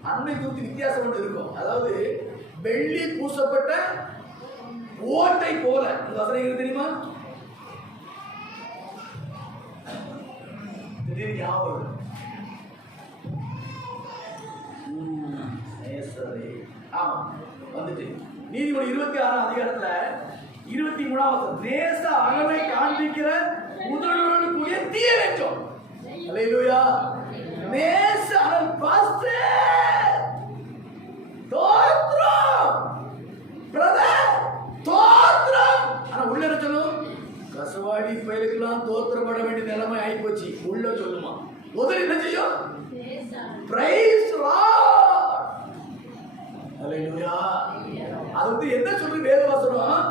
அன்பை குறித்து வித்தியாசம் ஒன்று இருக்கும். அதாவது வெள்ளி பூசப்பட்ட ஓட்டை போல இந்த வசனம் தெரியுமா? திடீர்னு ஞாபகம். ஆமா, வந்துட்டு நீதிமொழி 26 அதிகாரத்துல 23 நேச அகவை காண்பிக்கிற முதல்வரோடு கூடிய தீய வெச்சோம். அல்லேலூயா. நேச அகல் பாஸ்டர் தோத்ரம் பிரதர் தோத்ரம். ஆனா உள்ள என்ன சொல்லும்? கசவாடி பயலுக்கெல்லாம் தோத்திரப்பட வேண்டிய நிலைமை ஆயிப்போச்சு. உள்ள சொல்லுமா? முதல் என்ன செய்யும்? Praise lord. அல்லேலூயா. அது வந்து என்ன சொல்றது வேத வசனம்?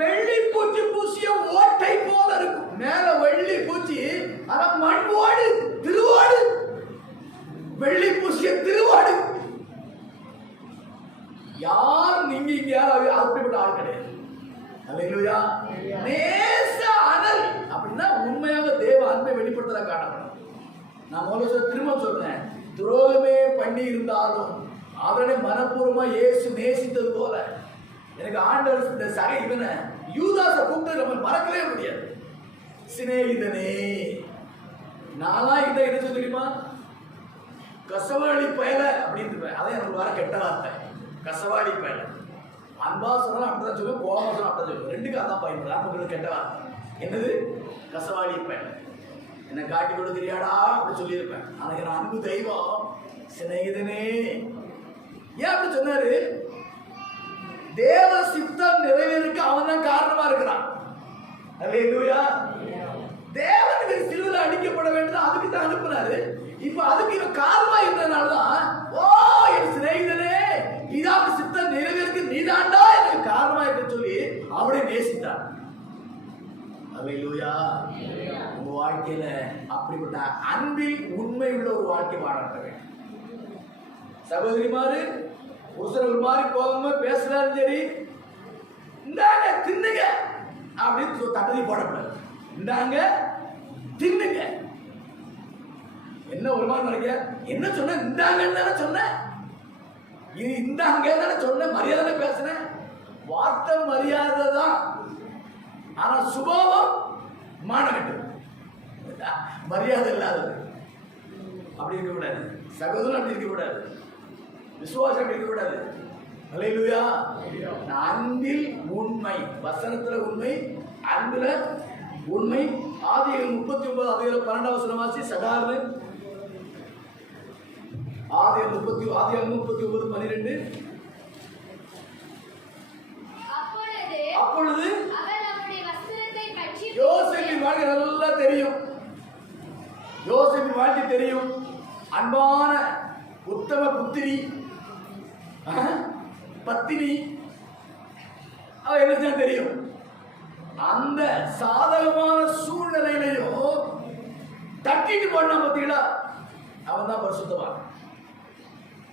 வெள்ளி பூச்சி பூசிய ஓட்டை போல இருக்கும். மேல வெள்ளி பூச்சி, ஆனா மண் ஓடு, திருவாடு. வெள்ளி பூசிய திருவாடு. யார் நீங்க இங்க யாராவது அப்படிப்பட்ட ஆள் கிடையாது. அல்லேலூயா. நேச அனல் அப்படின்னா உண்மையாக தேவ அன்பை வெளிப்படுத்தல காணப்படும். நான் முதல்ல திரும்ப சொல்றேன், துரோகமே பண்ணி இருந்தாலும் அவனை மனப்பூர்வமா இயேசு நேசித்தது போல எனக்கு ஆண்டவர் இந்த சகை இவனை யூதாசை கூப்பிட்டு நம்ம மறக்கவே முடியாது. சிநேகிதனே, நான்லாம் இதை என்ன தெரியுமா? கசவாளி பயல அப்படின்னு. அதை எனக்கு வர கெட்ட வார்த்தை கசவாளி பயல. அன்பா சொன்னாலும் அப்படிதான் சொல்லுவேன், கோபம் சொன்னாலும் அப்படிதான் சொல்லுவேன். ரெண்டுக்கு அதான் பயன்படுது. உங்களுக்கு கெட்ட வார்த்தை என்னது? கசவாளி பயல. என்னை காட்டி கொடுக்குறியாடா அப்படி சொல்லியிருப்பேன். ஆனா என் அன்பு தெய்வம் சிநேகிதனே. ஏன் அப்படி சொன்னாரு? தேவ சித்தம் நிறைவேறுக்கு அவன் தான் காரணமா இருக்கிறான். அல்லேலூயா. தேவன் சிலுவையில் அடிக்கப்பட வேண்டும், அதுக்கு தான் அனுப்புனாரு. இப்ப அதுக்கு இவன் காரணமா இருந்ததுனாலதான், ஓ என் சிநேகிதனே, அல்லேலூயா. உங்க வாழ்க்கையில அப்படிப்பட்ட அன்பில் உண்மை உள்ள ஒரு வாழ்க்கை வாழ சகோதரிமாரு புருஷர்கள் மாதிரி போகாம பேசுறாரு சரி, இந்தாங்க தின்னுங்க அப்படின்னு தகுதி போடக்கூடாது. இந்தாங்க தின்னுங்க. என்ன ஒரு மாதிரி நினைக்க என்ன சொன்ன, இந்தாங்கன்னு தானே சொன்ன, இது இந்தாங்க தானே சொன்ன, மரியாதை பேசுனேன். வார்த்தை மரியாதை தான், ஆனா சுபாவம் மானகட்டு, மரியாதை இல்லாதது. அப்படி இருக்கக்கூடாது சகோதரன், அப்படி இருக்கக்கூடாது, விசுவாசம் அப்படி இருக்கக்கூடாது. அல்லேலூயா. அன்பில் உண்மை, வசனத்துல உண்மை, அன்புல உண்மை. ஆதியாகமம் 39 அதிகாரம் 12 வசனம் வாசி. சடார்னு ஆதியாகமம் 39:12. அப்பொழுது யோசேப்பின் வாழ்க்கை நல்லா தெரியும். யோசேப்பின் வாழ்க்கை தெரியும். அன்பான உத்தம புத்திரி, பத்தினி, அவ என்ன தெரியும். அந்த சாதகமான சூழ்நிலையிலையும் தட்டிட்டு போனா பார்த்தீங்களா, அவன் தான் பரிசுத்தவான்.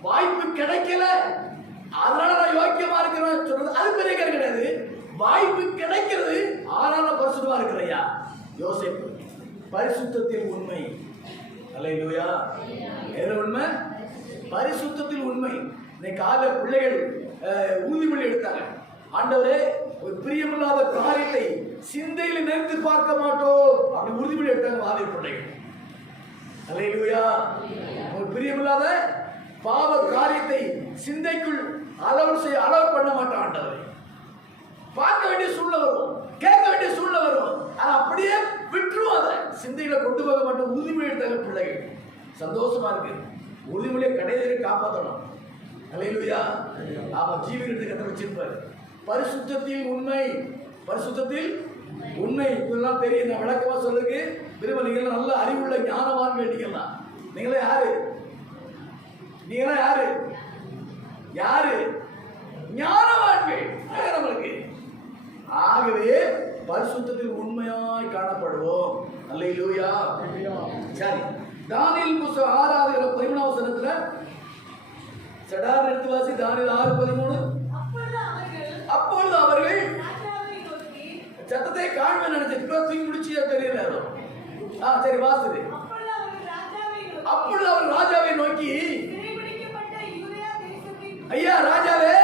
வாய்ப்பு கிடைக்கல அதனால நான் யோக்கியமா இருக்கிறேன் சொல்றது அது பெரிய காரியம் கிடையாது. வாய்ப்பு கிடைக்கிறது ஆனால பரிசுத்தமா இருக்கிறையா. யோசேப்பு பரிசுத்தத்தில் உண்மை. அல்லேலூயா. எதுல உண்மை? பரிசுத்தத்தில் உண்மை. இன்னைக்கு காலை பிள்ளைகள் உறுதிமொழி எடுத்தாங்க. ஆண்டவரே, ஒரு பிரியமில்லாத காரியத்தை சிந்தையில் நினைத்து பார்க்க மாட்டோம் அப்படி உறுதிமொழி எடுத்தாங்க வாலிப பிள்ளைகள். அல்லேலூயா. ஒரு பிரியமில்லாத பாவ காரியத்தை சிந்தைக்குள் அளவு பண்ண மாட்டோம். ஆண்டவரே, பார்க்க வேண்டிய சூழ்நிலை வரும், கேட்க வேண்டிய சூழ்நிலை வரும், ஆனா அப்படியே விட்டுருவோம். அதை சிந்தைகளை கொண்டு போக மாட்டோம். உறுதிமொழி எடுத்தாங்க பிள்ளைகள். சந்தோஷமா இருக்கு. உறுதிமொழியை கடைசியை காப்பாற்றணும். அல்லேலூயா. அவ ஜீவிகளுக்கு கத்த வச்சிருப்பாரு. பரிசுத்தத்தில் உண்மை, பரிசுத்தத்தில் உண்மை. இதெல்லாம் தெரியும். நான் விளக்கமா சொல்லுங்க. திரும்ப நீங்க நல்ல அறிவுள்ள ஞானவான்கள். நீங்களே யாரு? நீங்களா யாரு? யாரு? ஞானவான்கள் நம்மளுக்கு. ஆகவே பரிசுத்தத்தில் உண்மையாய் காணப்படுவோம். அல்லேலூயா. சரி, தானியேல் புத்தகம் 6:13 வசனத்துல சடார் எடுத்து வாசி. தானியேல் 6:13. அப்பொழுது அவர்கள் சத்தத்தை காண்பை நினைச்சு தூக்கி முடிச்சியா தெரியல. சரி வாசுது. அப்பொழுது அவர் ராஜாவை நோக்கி, ஐயா ராஜாவே,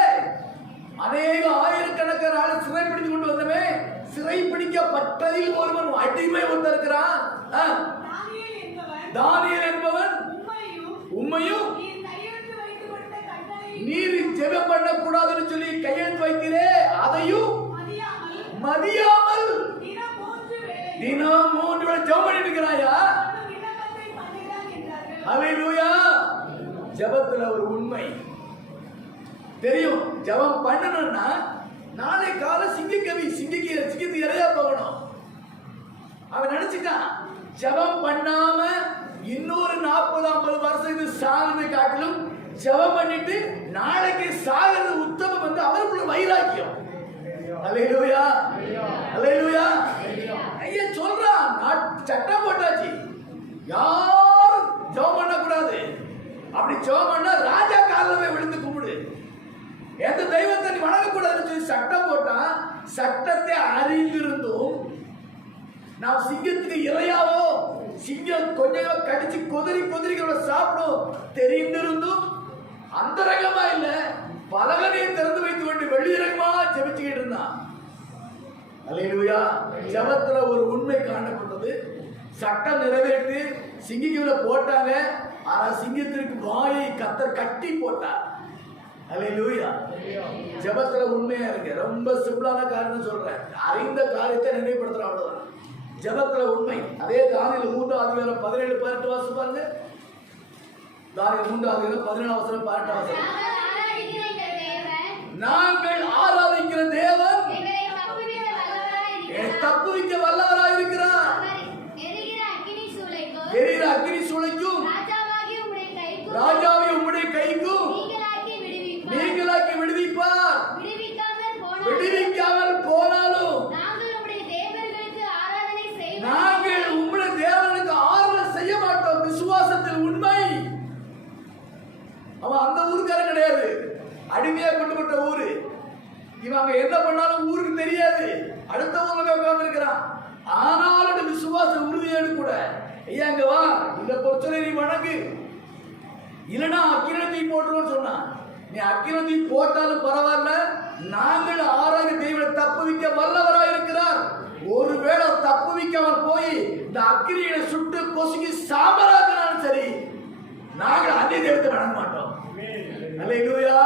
அநேக ஆயிரக்கணக்கான ஆள் சிறைப்பிடித்து கொண்டு வந்தமே, சிறைப்பிடிக்கப்பட்டதில் ஒருவன் அடிமை ஒருத்தர் இருக்கிறான். தானியேல் என்பவன் உம்மையும் நீர் ஜெபம் பண்ண கூடாதுன்னு சொல்லி கையெழுத்து வைக்கிறே, அதையும் மதியாமல் தினம் 3 வேளை ஜெபம் பண்ணிட்டு இருக்கிறாயா. அல்லேலூயா. ஜெபத்துல ஒரு உண்மை தெரியும். ஜெபம் பண்ணணும்னா நாளை காலை சிங்கிக்கு இறையா போகணும். அவன் நினைச்சுட்டான் ஜெபம் பண்ணாம இன்னொரு 40-50 வருஷம் இது சாகுது காட்டிலும் ஜெபம் பண்ணிட்டு நாளைக்கு சாகிறது உத்தமம் வந்து அவருக்குள்ள வைராக்கியம். அல்லேலூயா. அல்லேலூயா. ஐயா சொல்றான், சட்டம் போட்டாச்சு, யாரும் ஜெபம் பண்ண கூடாது. அப்படி ஜெபம் பண்ணா ராஜா காலில் போய் விழுந்து கும்பிடு, எந்த தெய்வத்தை நீ வணங்கக்கூடாதுன்னு சொல்லி சட்டம் போட்டா. சட்டத்தை அறிந்திருந்தும் நாம் சிங்கத்துக்கு இரையாவோ, சிங்கம் கொஞ்சம் கடிச்சு கொதிரிகளோட சாப்பிடும் தெரிந்திருந்தும் அந்தரங்கமா இல்ல, பலகனையை திறந்து வைத்து கொண்டு வெளியரங்கமா ஜெபிச்சுக்கிட்டு இருந்தான். அல்லேலூயா. ஜெபத்துல ஒரு உண்மை காணப்பட்டது. சட்டம் நிறைவேற்றி சிங்கிக்குள்ள போட்டாங்க. ஆனா சிங்கத்திற்கு வாயை கத்தர் கட்டி போட்டார். அல்லேலூயா. ஜெபத்துல உண்மையா இருக்கு. ரொம்ப சிம்பிளான காரியம் சொல்றேன், அறிந்த காரியத்தை நினைவுபடுத்துற அவ்வளவுதான். ஜெபத்துல உண்மை. அதே தானியேல் 3:17-18 வாசி பாருங்க. தானியேல் 3:17-18 நாங்கள் ஆராதிக்கிற தேவன் தப்புவிக்க வல்லவராய் இருக்கிறார். எரிகிற அக்கினி சூளைக்கும் ராஜாவை உம்முடைய கைக்கும் நீங்களாக்கி விடுவிப்பார். விடுவிக்காமல் போனாலும் இவன் அங்க என்ன பண்ணாலும் ஊருக்கு தெரியாது, அடுத்த ஊர்ல உட்கார்ந்து இருக்கிறான். ஆனாலும் விசுவாச உறுதியோடு கூட, ஐயா அங்க வா, இந்த பிரச்சனை நீ வணங்கு, இல்லைன்னா அக்கிரத்தை போட்டுருவோன்னு சொன்னான். நீ அக்கிரத்தை போட்டாலும் பரவாயில்ல, நாங்கள் ஆராய்ந்து தெய்வத்தை தப்புவிக்க வல்லவராய் இருக்கிறார். ஒருவேளை தப்புவிக்காமல் போய் இந்த அக்கிரியை சுட்டு பொசுக்கி சாம்பலாக்கினாலும் சரி, நாங்கள் அந்நிய தெய்வத்தை வணங்க மாட்டோம். அல்லேலூயா.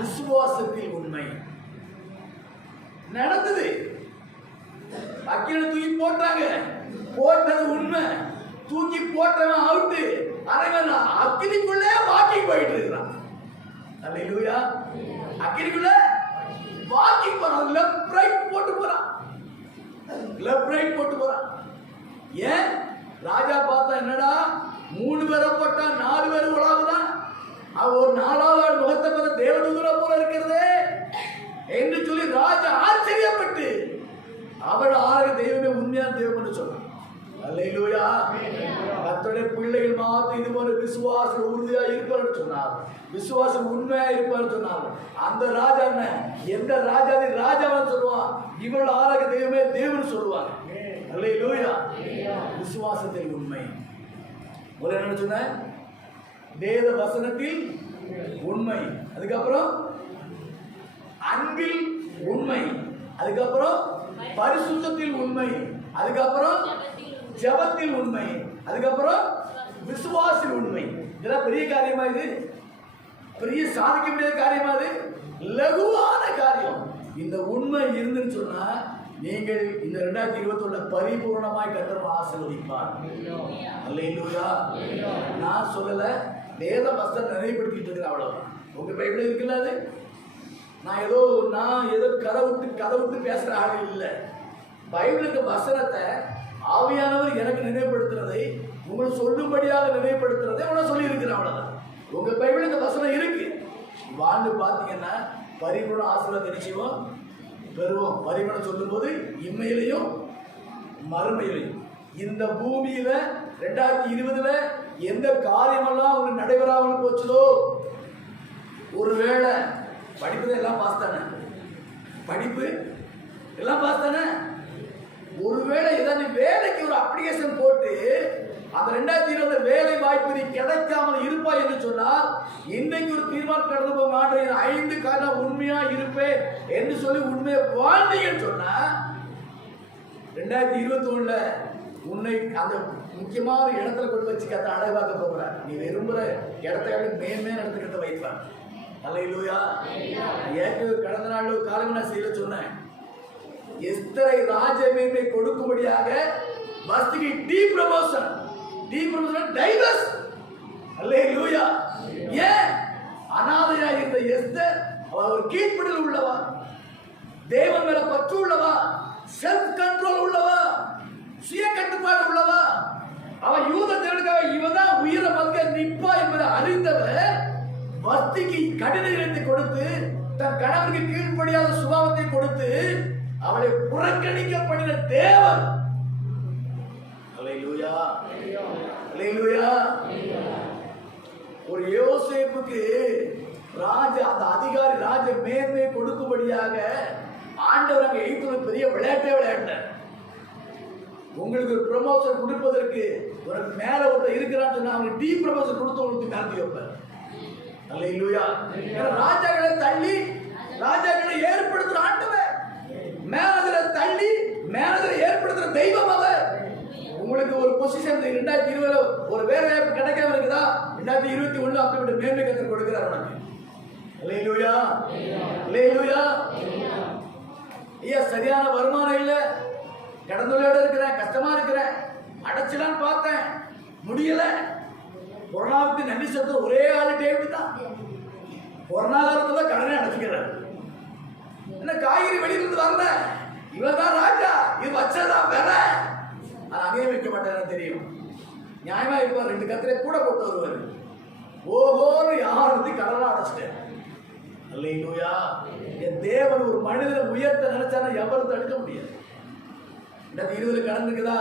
விசுவாசத்தில் உண்மை நடந்தது. அக்கிரத்தை தூக்கி போட்டாங்க, போட்டது உண்மை. தூக்கி போட்டவன் அவுட்டு, அவன் அக்கினிக்குள்ளே வாக்கிங் போயிட்டு இருக்கிறான். அல்லேலூயா. அக்கினிக்குள்ள வாக்கிங் போறான், லெஃப்ட் ரைட் போட்டு போறான், லெஃப்ட் ரைட் போட்டு போறான். ஏன்? ராஜா பார்த்தா என்னடா 3 பேரை போட்டா 4 பேர் உலாவுதான், அவன் ஒரு 4வது முகத்தை பார்த்த தேவதூதனை போல இருக்கிறது என்று சொல்லி ராஜா ஆச்சரியப்பட்டு அவள் ஆறு தெய்வமே உண்மையான தெய்வம் என்று சொன்னான். அல்லேலூயா. கர்த்தருடைய பிள்ளைகள் மாத்திரம் இது போல விசுவாசம் உறுதியா இருப்பார் சொன்னார், விசுவாசம் உண்மையா இருப்பார் சொன்னார். அந்த ராஜா என்ன, எந்த ராஜாவை ராஜாவன் சொல்லுவான், இவள் ஆலக தெய்வமே தேவன் சொல்லுவாங்க. அல்லேலூயா. விசுவாசத்தில் உண்மை. முதல்ல என்ன சொன்ன? வேத வசனத்தில் உண்மை, அதுக்கப்புறம் அன்பில் உண்மை, அதுக்கப்புறம் பரிசுத்தத்தில் உண்மை, அதுக்கப்புறம் ஜெபத்தில் உண்மை, அதுக்கப்புறம் விசுவாசத்தில் உண்மை. இதெல்லாம் பெரிய காரியமா? இது பெரிய சாதிக்க முடியாத காரியமா? இது லகுவான காரியம். இந்த உண்மை இருந்துன்னு சொன்னா நீங்கள் இந்த 2021 பரிபூர்ணமாய் கர்த்தர் ஆசீர்வதிப்பார். அல்லேலூயா. நான் சொல்லல, வேத வசனம் நினைவுபடுத்திட்டு இருக்கிறேன், அவ்வளவு. உங்க பைபிள் இருக்குல்ல, அது நான் ஏதோ கதை விட்டு பேசுற ஆள் இல்லை. பைபிளுக்கு வசனத்தை ஆவியானவர் எனக்கு நினைவுபடுத்துறதை, உங்களுக்கு சொல்லும்படியாக நினைவுபடுத்துறதை உன சொல்லி இருக்கிறேன், அவ்வளவுதான். உங்க பைபிளுக்கு வசனம் இருக்கு. வாழ்ந்து பார்த்தீங்கன்னா பரிபூர்ண ஆசீர்வாதத்தை நிச்சயம் பெறுவோம். பரிபூர்ணம் சொல்லும் போது இம்மையிலையும் மறுமையிலையும். இந்த பூமியில 2020 எந்த காரியமெல்லாம் உங்களுக்கு நடைபெறாமல் போச்சதோ, ஒருவேளை படிப்பு எல்லாம் பாஸ் தானே, படிப்பு எல்லாம் பாஸ் தானே, ஒருவேளை ஏதாவது வேலைக்கு ஒரு அப்ளிகேஷன் போட்டு அந்த 2020 வேலை வாய்ப்பு நீ கிடைக்காமல் இருப்பாய் என்று சொன்னால், இன்றைக்கு ஒரு தீர்மானம் கடந்து போக மாட்டேன், 5 காலம் உண்மையா இருப்பேன் என்று சொல்லி உண்மையை வாழ்ந்தீங்கன்னு சொன்னா 2021 உன்னை அந்த முக்கியமான இடத்துல கொண்டு வச்சு கத்த அடைவாக்க போகிற. நீ விரும்புற இடத்த மேன்மையான இடத்துக்கு வைப்பான். அல்லேலூயா. ஏற்கனவே கடந்த நாள் காலம் நான் செய்யல சொன்னேன், எஸ்தரை ராஜ மேன்மை கொடுக்கும்படியாக வஸ்திக்கு டி ப்ரமோஷன் டைவர்ஸ். அல்லேலூயா. ஏன்? அனாதையா இருந்த எஸ்தர் அவர் ஒரு கீழ்ப்படிதல் உள்ளவா, தேவன் மேல பற்று உள்ளவா, செல்ஃப் கண்ட்ரோல் உள்ளவா, சுய கட்டுப்பாடு உள்ளவா. அவன் யூத தேவனுக்காக இவன் தான் உயிர பங்க நிப்பா என்பதை அறிந்தவர் வஸ்திக்கு கடிதத்தை கொடுத்து, தன் கணவனுக்கு கீழ்ப்படியாத சுபாவத்தை கொடுத்து அவளை புறக்கணிக்க பண்ணின தேவன். அல்லேலூயா. அல்லேலூயா. ஒரு யோசேப்புக்கு அந்த அதிகாரி ராஜ மேன்மை கொடுக்கும்படியாக ஆண்டவர் அங்க எய்த்து பெரிய விளையாட்டே விளையாடினார். உங்களுக்கு ஒரு ப்ரமோஷன் கொடுப்பதற்கு உனக்கு மேல ஒருத்தர் இருக்கிறான்னு சொன்னா அவனுக்கு டி ப்ரமோஷன் கொடுத்து உங்களுக்கு நடத்தி வைப்பார். அல்லேலூயா. ராஜாக்களை தள்ளி ராஜாக்களை ஏற்படுத்துற ஆண்டவர், மேனேஜரை தள்ளி மேனேஜரை ஏற்படுத்துற தெய்வம் அவர். உங்களுக்கு ஒரு பொசிஷன் 2020 ஒரு வேலை வாய்ப்பு கிடைக்காம இருக்குதா, 2021 அப்படிப்பட்ட மேன்மை கத்தர் கொடுக்கிறார் உனக்கு. அல்லேலூயா. அல்லேலூயா. ஐயா சரியான வருமானம் இல்ல, கடந்தோட இருக்கிறேன், கஷ்டமா இருக்கிறேன், அடைச்சலான்னு பார்த்தேன், முடியல. கொரோனாவுக்கு நன்றி சொல்றது ஒரே ஆளு டேவிட் தான். கொரோனா காலத்துல கடனை அடைச்சிக்கிறார். என்ன காய்கறி வெளியிலிருந்து வரல, இவன் தான் ராஜா, இது வச்சதான் வேற. அது அங்கேயும் வைக்க மாட்டேன்னு தெரியும். நியாயமா இருப்பார், 2 கத்திரை கூட போட்டு வருவார். ஓஹோன்னு யாருக்கு கடனை அடைச்சிட்டேன். அல்லேலூயா. என் தேவன் ஒரு மனிதனை உயர்த்த நினைச்சானா எவரும் தடுக்க முடியாது. 2020 கடன் இருக்குதா,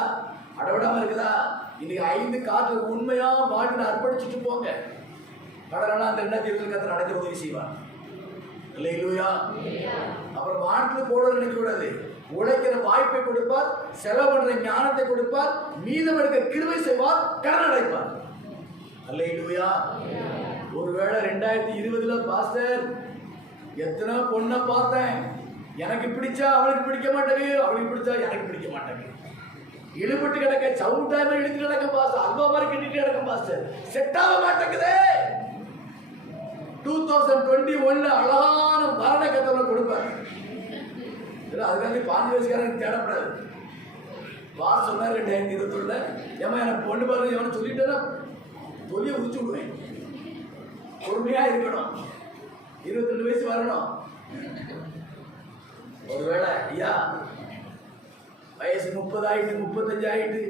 அடவிடாம இருக்குதா, இன்னைக்கு 5 காற்று உண்மையா வாழ்க்கை அர்ப்பணிச்சுட்டு போங்க. கடனா அந்த 2020 கத்தர் அடைக்க உதவி செய்வார். அல்லேலூயா. அப்புறம் வானத்துல போட நினைக்க கூடாது. உழைக்கிற வாய்ப்பை கொடுப்பார், செலவு பண்ற ஞானத்தை கொடுப்பார், மீதம் எடுக்க கிருபை செய்வார், கடன் அடைப்பார். அல்லேலூயா. ஒருவேளை 2020 பாஸ்டர் எத்தனை பொண்ணை பார்த்தேன், எனக்கு பிடிச்சா அவளுக்கு பிடிக்க மாட்டேங்குது, அவளுக்கு பிடிச்சா எனக்கு பிடிக்க மாட்டேங்குது, இழுபட்டு கிடக்க சவுண்டாம இழுத்து கிடக்க பாஸ்டர், அல்வா மாதிரி கட்டிட்டு கிடக்க பாஸ்டர், செட் ஆக மாட்டேங்குதே. 2021 அழகான மரண கத்தவரை கொடுப்பார். அதுக்காண்டி 5 வயசுக்காரன் தேடப்படாது. பாஸ் சொன்னார் 2021 ஏமா எனக்கு பொண்ணு பாருங்க எவனை சொல்லிட்டேன்னா தொழிலை உரிச்சு விடுவேன். பொறுமையா இருக்கணும். 22 வயசு வரணும். ஒருவேளை ஐயா வயசு 30 ஆயிட்டு 35 ஆயிட்டு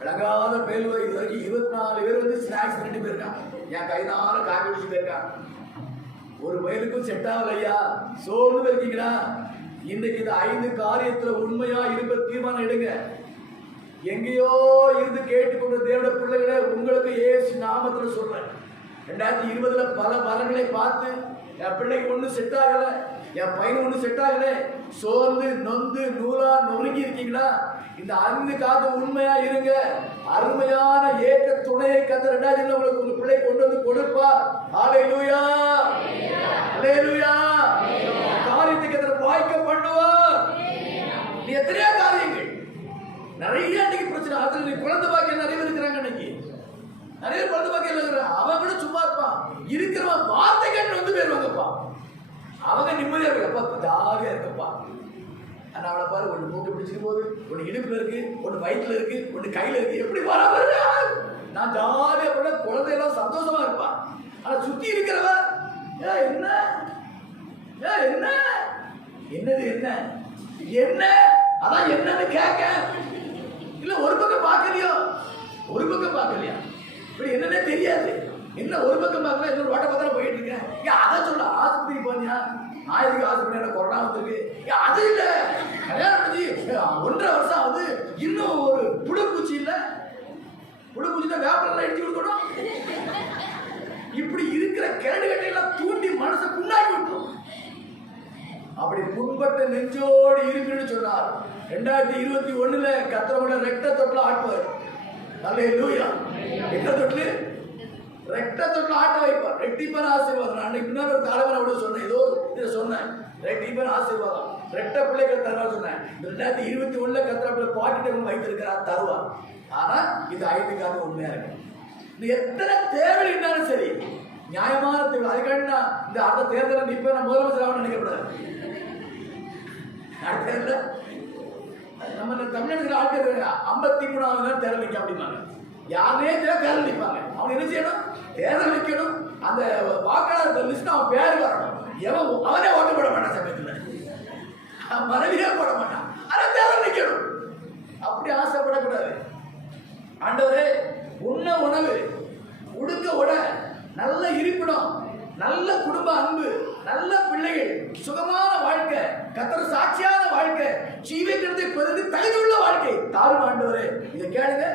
விளங்காத பேர் இது வரைக்கும் 24 பேர் வந்து ஸ்நாக்ஸ் பண்ணிட்டு போயிருக்காங்க. என் கைதான காப்பி குடிச்சு போயிருக்காங்க. ஒரு பயிலுக்கும் செட் ஆகல ஐயா, சோர்ந்து இருக்கீங்களா? இன்னைக்கு இந்த 5 காரியத்துல உண்மையா இருக்க தீர்மானம் எடுங்க. எங்கேயோ இருந்து கேட்டுக்கொண்ட தேவட பிள்ளைகளே, உங்களுக்கு இயேசு நாமத்துல சொல்றேன், 2020 பல பலன்களை பார்த்து என் பிள்ளைக்கு ஒன்றும் செட் ஆகல, என் பையன் ஒன்றும் செட் ஆகல, சோர்ந்து நொந்து நூலா நொறுங்கி இருக்கீங்களா? இந்த 5 காத்து உண்மையா இருங்க. அருமையான ஏற்ற துணையை கத்த 2020 உங்களுக்கு உங்க பிள்ளை கொண்டு வந்து கொடுப்பார். ஹல்லேலூயா, ஹல்லேலூயா. காரியத்தை கத்த வாய்க்க பண்ணுவார். நீ எத்தனையோ காரியங்கள் நிறைய அன்னைக்கு பிரச்சனை. அதுல நீ குழந்தை பாக்கியம் நிறைய பேர் இருக்கிறாங்க. அன்னைக்கு நிறைய குழந்தை பாக்கியம் இருக்கிறாங்க. அவன் கூட சும்மா இருப்பான், இருக்கிறவன் வார்த்தை கண்டு வந்து போயிருவாங்கப்பா. அவங்க நிம்மதியா இருக்கப்பா, ஜாலியா இருக்கப்பா. ஆனா அவளை பாரு, ஒன்று மூக்கு பிடிச்சிட்டு போகுது, ஒன்று இடுப்புல இருக்கு, ஒன்று வயிற்றுல இருக்கு, ஒன்று கையில இருக்கு. எப்படி வர நான் ஜாலியா போல குழந்தையெல்லாம் சந்தோஷமா இருப்பா. ஆனா சுத்தி இருக்கிறவ என்ன என்ன என்னது என்ன என்ன அதான் என்னன்னு கேட்க இல்ல. ஒரு பக்கம் பார்க்கலையோ, ஒரு பக்கம் பார்க்கலையா, இப்படி என்னன்னே தெரியாது. என்ன ஒரு பக்கம் பார்க்கல, இன்னொரு வாட்ட பார்த்தா போயிட்டு இருக்கேன். அதை சொல்ல ஆஸ்பத்திரி போனியா, நான் எதுக்கு ஆஸ்பத்திரி கொரோனா வந்துருக்கு, அது இல்ல கல்யாணம் பண்ணி 1.5 வருஷம் ஆகுது, இன்னும் ஒரு புழுப்பூச்சி இல்ல, புழுப்பூச்சினா வேப்பலாம் அடிச்சு கொடுக்கணும். இப்படி இருக்கிற கிரடு கட்டையெல்லாம் தூண்டி மனசை புண்ணாக்கி விட்டுரும். அப்படி புண்பட்ட நெஞ்சோடு இருக்குன்னு சொன்னார். 2021 கர்த்தரோட ரெட்ட தொட்டில் ஆட்டுவார். அல்லேலூயா. ரெட்ட தொட்டில் ஆட்ட வைப்பார். ரெட்டிப்பான ஆசீர்வாதம். அன்னைக்கு இன்னொரு ஒரு தலைவரை விட சொன்னேன், ஏதோ இதை சொன்னேன், ரெட்டிப்பான ஆசீர்வாதம், ரெட்ட பிள்ளைகள் தருவார் சொன்னேன். 2021 கர்த்தரோட பாக்கெட்டை வைத்திருக்கிறார், தருவார். ஆனா இது 5 காரணம் உண்மையா இருக்கு. நீ எத்தனை தேவை இருந்தாலும் சரி, நியாயமான தேவை. அதுக்காண்டி நான் இந்த அடுத்த தேர்தலை நிற்ப நான் முதலமைச்சர் ஆகணும்னு நினைக்கப்படாது. நம்ம தமிழ்நாட்டுல ஆட்கள் 53வது தேர்தல் நிற்க அப்படிம்பாங்க. யாருனே தேர்தல் நிற்பாங்க. அவன் என்ன செய்யணும்? தேர்தல் நிற்கணும். அந்த வாக்காளர் லிஸ்ட் அவன் பேர் வரணும். எவன் அவனே ஓட்டு போட மாட்டான், சமயத்தில் மனைவியே போட மாட்டான். ஆனா தேர்தல் நிற்கணும். அப்படி ஆசைப்படக்கூடாது. ஆண்டவரே, உண்ண உணவு, உடுக்க உட, நல்ல இருப்பிடம், நல்ல குடும்ப அன்பு, நல்ல பிள்ளைகள், சுகமான வாழ்க்கை, கர்த்தர் சாட்சியான வாழ்க்கை, ஜீவிக்கிறதை பெருது தகுதியுள்ள வாழ்க்கை தாரும் ஆண்டவரே. இதை கேளுங்க.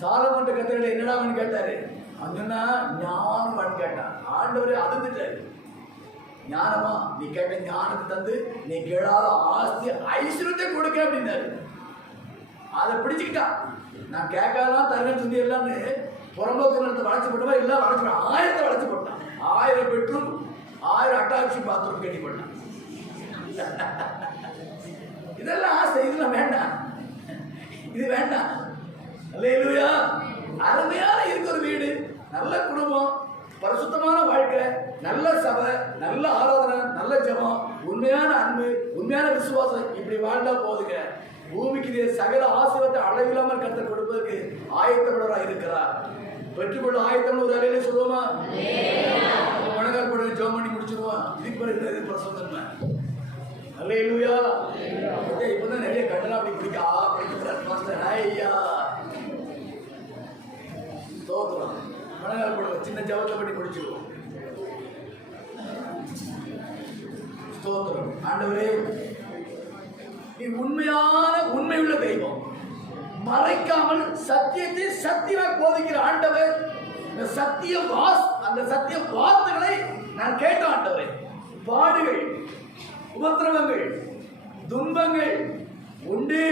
சாலமோன் கர்த்தர் என்னடான்னு கேட்டாரு. அங்கன்னா ஞானம் கேட்டான். ஆண்டவரே அதிர்ந்துட்டாரு. ஞானமா, நீ கேட்ட ஞானத்தை தந்து நீ கேளாத ஆஸ்தி ஐஸ்வர்யத்தை கொடுக்க அப்படின்னாரு. அதை பிடிச்சுக்கிட்டான். நான் கேட்காதான் தருவேன்னு சொல்லி எல்லாம்னு புறம்போக்கு நிலத்தை வளர்ச்சி போட்டவா எல்லாம் வளர்ச்சி போட்டான். 1000 வளர்ச்சி போட்டான். 1000 பெட்ரூம், 1000 அட்டாச்சி பாத்ரூம் கட்டி போட்டான். இதெல்லாம் ஆசை. இதெல்லாம் வேண்டாம், இது வேண்டாம். அல்லேலூயா. அருமையான இருக்கிற வீடு, நல்ல குடும்பம், பரிசுத்தமான வாழ்க்கை, நல்ல சபை, நல்ல ஆராதனை, நல்ல ஜெபம், உண்மையான அன்பு, உண்மையான விசுவாசம், இப்படி வாழ்ந்தா போதுங்க. பூமிக்கு சகல ஆசீர்வாதத்தை அளவில்லாமல் கர்த்தர் கொடுப்பதற்கு ஆயத்தப்படவராக இருக்கிறார். பெற்றுக்கொள்ள ஆயத்தம் ஒரு அறையில சொல்லுவோமா? மனகால் படுற ஜெபம் பண்ணி முடிச்சிருவோம். இதுக்கு பிறகு பிரசவம். அல்லேலூயா. இப்பதான் நிறைய கண்டனம் அப்படி பிடிக்கிறார். ஐயா தோத்துறோம். மனகால் படுவோம். சின்ன ஜெபத்தை பண்ணி முடிச்சிருவோம். ஸ்தோத்திரம். ஆண்டவரே, நீ உண்மையான உண்மையுள்ள தெய்வம், மறைக்காமல் சத்தியத்தை சத்தியமாக போதிக்கிற ஆண்டவர், அந்த சத்திய வார்த்தைகளை நான் கேட்ட ஆண்டவரே. பாடுகள், உபத்திரவங்கள், துன்பங்கள் உண்டு,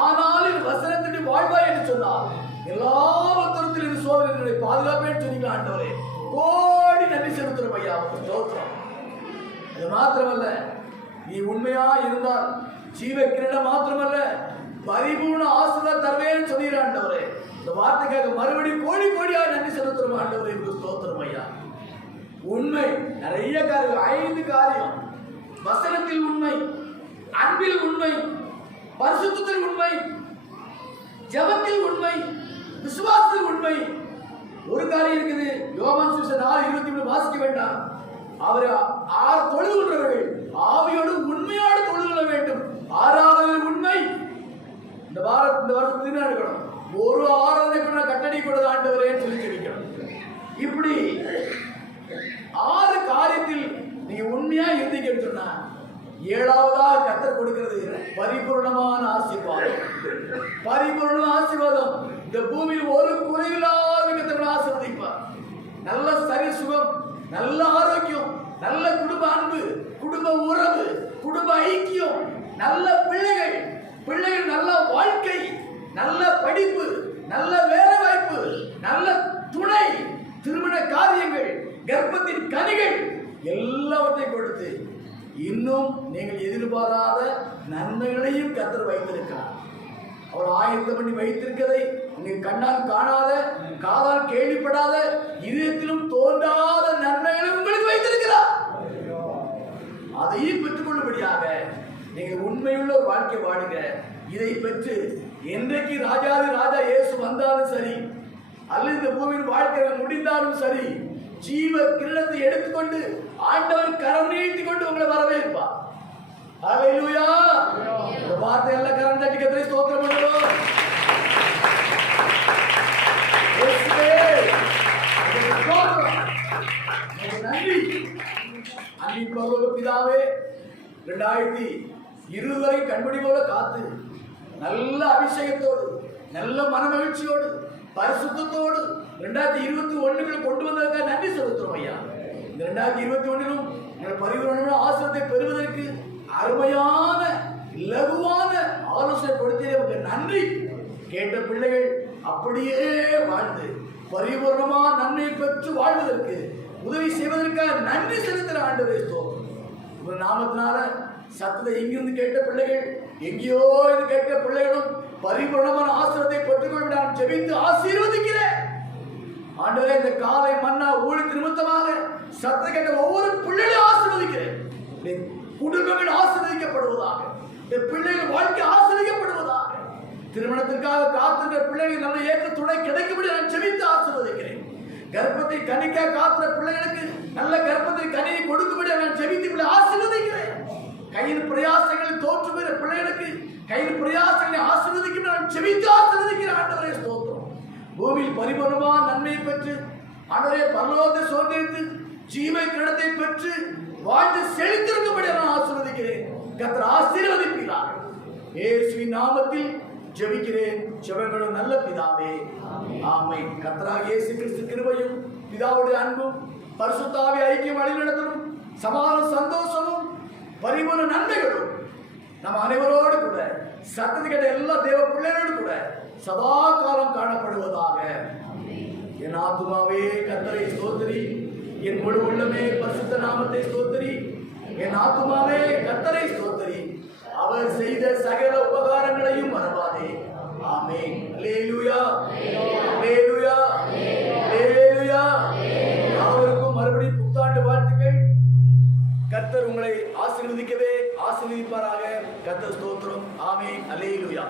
ஆனாலும் வசனத்திற்கு வாழ்வாய் என்று சொன்னார். எல்லா உத்தரத்திலும் சோதனைகளை பாதுகாப்பேன்னு சொன்னீங்க ஆண்டவரே. கோடி நன்றி செலுத்துறோம் ஐயா, ஸ்தோத்திரம். அது மாத்திரமல்ல, நீ உண்மையா இருந்தால் ஜீவ கிரீடம் மாத்திரமல்ல பரிபூர்ண ஆசீர்வாதம் தருவேன்னு சொல்லிடுற ஆண்டவரே. இந்த வார்த்தைக்காக மறுபடியும் கோடி கோடியா நன்றி செலுத்துறோம் ஆண்டவரே, ஸ்தோத்திரம் ஐயா. உண்மை நிறைய காரியம், 5 காரியம். வசனத்தில் உண்மை, அன்பில் உண்மை, பரிசுத்தத்தில் உண்மை, ஜெபத்தில் உண்மை, விசுவாசத்தில் உண்மை. ஒரு காரியம் இருக்குது, யோவான் சுவிசேஷம் 4:23 வாசிக்க வேண்டாம். அவர் 6 தொழுது கொள்றவர்கள் ஆவியோடு உண்மையோடு தொழுது கொள்ள வேண்டும். 6வது உண்மை. இந்த வருஷத்துக்கு என்ன எடுக்கணும்? ஒரு ஆராதனைக்கு நான் கட்டடி கொடுத்த ஆண்டவரே சொல்லி ஜெபிக்கணும். இப்படி 6 காரியத்தில் நீங்க உண்மையா இருந்தீங்கன்னு சொன்னா 7வதாக கர்த்தர் கொடுக்கிறது பரிபூர்ணமான ஆசீர்வாதம். பரிபூர்ணமான ஆசீர்வாதம். இந்த பூமியில் ஒரு குறையில்லாத கர்த்தர் ஆசீர்வதிப்பார். நல்ல சரி சுகம், நல்ல ஆரோக்கியம், நல்ல குடும்ப அன்பு, குடும்ப உறவு, குடும்ப ஐக்கியம், நல்ல பிள்ளைகள், நல்ல வாழ்க்கை, நல்ல படிப்பு, நல்ல வேலை வாய்ப்பு, நல்ல துணை, திருமண காரியங்கள், கர்ப்பத்தின் கனிகள் எல்லாவற்றையும் கொடுத்து இன்னும் நீங்கள் எதிர்பாராத நன்மைகளையும் கர்த்தர் வைத்திருக்கிறார். அவர் ஆயத்தம் பண்ணி வைத்திருக்கதை நீங்கள் கண்ணால் காணாத, காதால் கேள்விப்படாத, இதயத்திலும் தோன்றாத நன்மைகளை உங்களுக்கு வைத்திருக்கிறார். அதையும் பெற்றுக்கொள்ளும்படியாக நீங்கள் உண்மையுள்ள ஒரு வாழ்க்கை வாழுங்க. இதை பெற்று என்றைக்கு ராஜாதி ராஜா இயேசு வந்தாலும் சரி, அல்லது இந்த பூமியின் வாழ்க்கை முடிந்தாலும் சரி, ஜீவ கிரீடத்தை எடுத்துக்கொண்டு ஆண்டவர் கரம் நீட்டி கொண்டு உங்களை வரவேற்பார். ஹல்லேலூயா. இந்த வார்த்தை எல்லாம் கரம் தட்டி கர்த்தரை ஸ்தோத்திரம் பண்ணுவோம். நன்றி. அன்பின் பிதாவே, 2020 வரை கண்மணி போல காத்து நல்ல அபிஷேகத்தோடு, நல்ல மனமகிழ்ச்சியோடு, பரிசுத்தத்தோடு 2021 கொண்டு வந்ததற்காக நன்றி செலுத்துறோம் ஐயா. இந்த 2021 பரிபூரணமான ஆசீர்வாதத்தை பெறுவதற்கு அருமையான லகுவான ஆலோசனை கொடுத்ததற்கு நன்றி. கேட்ட பிள்ளைகள் அப்படியே வாழ்ந்து பரிபூர்ணமான நன்மையை பெற்று வாழ்வதற்கு உதவி செய்வதற்காக நன்றி செலுத்துகிற ஆண்டவரே ஸ்தோத்திரம். ஒரு நாமத்தினால சத்தத்தை எங்கிருந்து கேட்ட பிள்ளைகள், எங்கேயோ இது கேட்ட பிள்ளைகளும் பரிபூர்ணமான ஆசீர்வாதத்தை பெற்றுக்கொள்ள நான் ஜெபித்து ஆசீர்வதிக்கிறேன் ஆண்டவரே. இந்த காலை மன்னா ஊழிய நிமித்தமாக சத்த கேட்ட ஒவ்வொரு பிள்ளைகளையும் ஆசீர்வதிக்கிறேன். குடும்பங்கள் ஆசீர்வதிக்கப்படுவதாக, பிள்ளைகள் வாழ்க்கை ஆசீர்வதிக்கப்படுவதாக, திருமணத்திற்காக காத்திருக்கிற பிள்ளைகள் நல்ல ஏற்ற துணை கிடைக்கும்படி நான் ஜெபித்து ஆசீர்வதிக்கிறேன். கர்ப்பத்தை கனிக்காக காத்துற பிள்ளைகளுக்கு நல்ல கர்ப்பத்தை கனியை கொடுக்கும்படி நான் ஜெபித்து ஆசீர்வதிக்கிறேன். கையின் பிரயாசங்களை தோற்று பெற பிள்ளைகளுக்கு கையின் பிரயாசங்களை ஆசீர்வதிக்கும் நான் ஜெபித்து ஆசீர்வதிக்கிறேன் ஆண்டவரே ஸ்தோத்திரம். பூமியில் பரிபூர்ணமான நன்மையை பெற்று ஆண்டவரே பரலோகத்தை சுதந்திரித்து ஜீவ கிரீடத்தை பெற்று வாழ்ந்து செழித்திருக்கும்படி நான் ஆசீர்வதிக்கிறேன். கர்த்தர் ஆசீர்வதிப்பீராக. இயேசுவின் நாமத்தில் ஜெபிக்கிறேன் ஜெபங்களும் நல்ல பிதாவே, ஆமென். கர்த்தராகிய இயேசு கிறிஸ்து கிருபையும் பிதாவுடைய அன்பும் பரிசுத்த ஆவி ஐக்கியம் வழிநடத்தலும் சமாதான சந்தோஷமும் பரிபூர்ண நன்மைகளும் நம்ம அனைவரோடு கூட சத்தத்தை கேட்ட எல்லா தேவ பிள்ளைகளோடு கூட சதா காலம் காணப்படுவதாக. என் ஆத்துமாவே கர்த்தரை ஸ்தோத்திரி, என் முழு உள்ளமே பரிசுத்த நாமத்தை ஸ்தோத்திரி. என் ஆத்துமாவே கர்த்தரை ஸ்தோத்திரி, அவர் செய்த சகல உபகாரங்களையும் மறவாதே. ஆமென். அல்லேலூயா, அல்லேலூயா, அல்லேலூயா. அவருக்கும் மறுபடியும் புத்தாண்டு வாழ்த்துக்கள். கர்த்தர் உங்களை ஆசீர்வதிக்கவே ஆசீர்வதிப்பாராக. கர்த்தர் ஸ்தோத்திரம். ஆமென். அல்லேலூயா.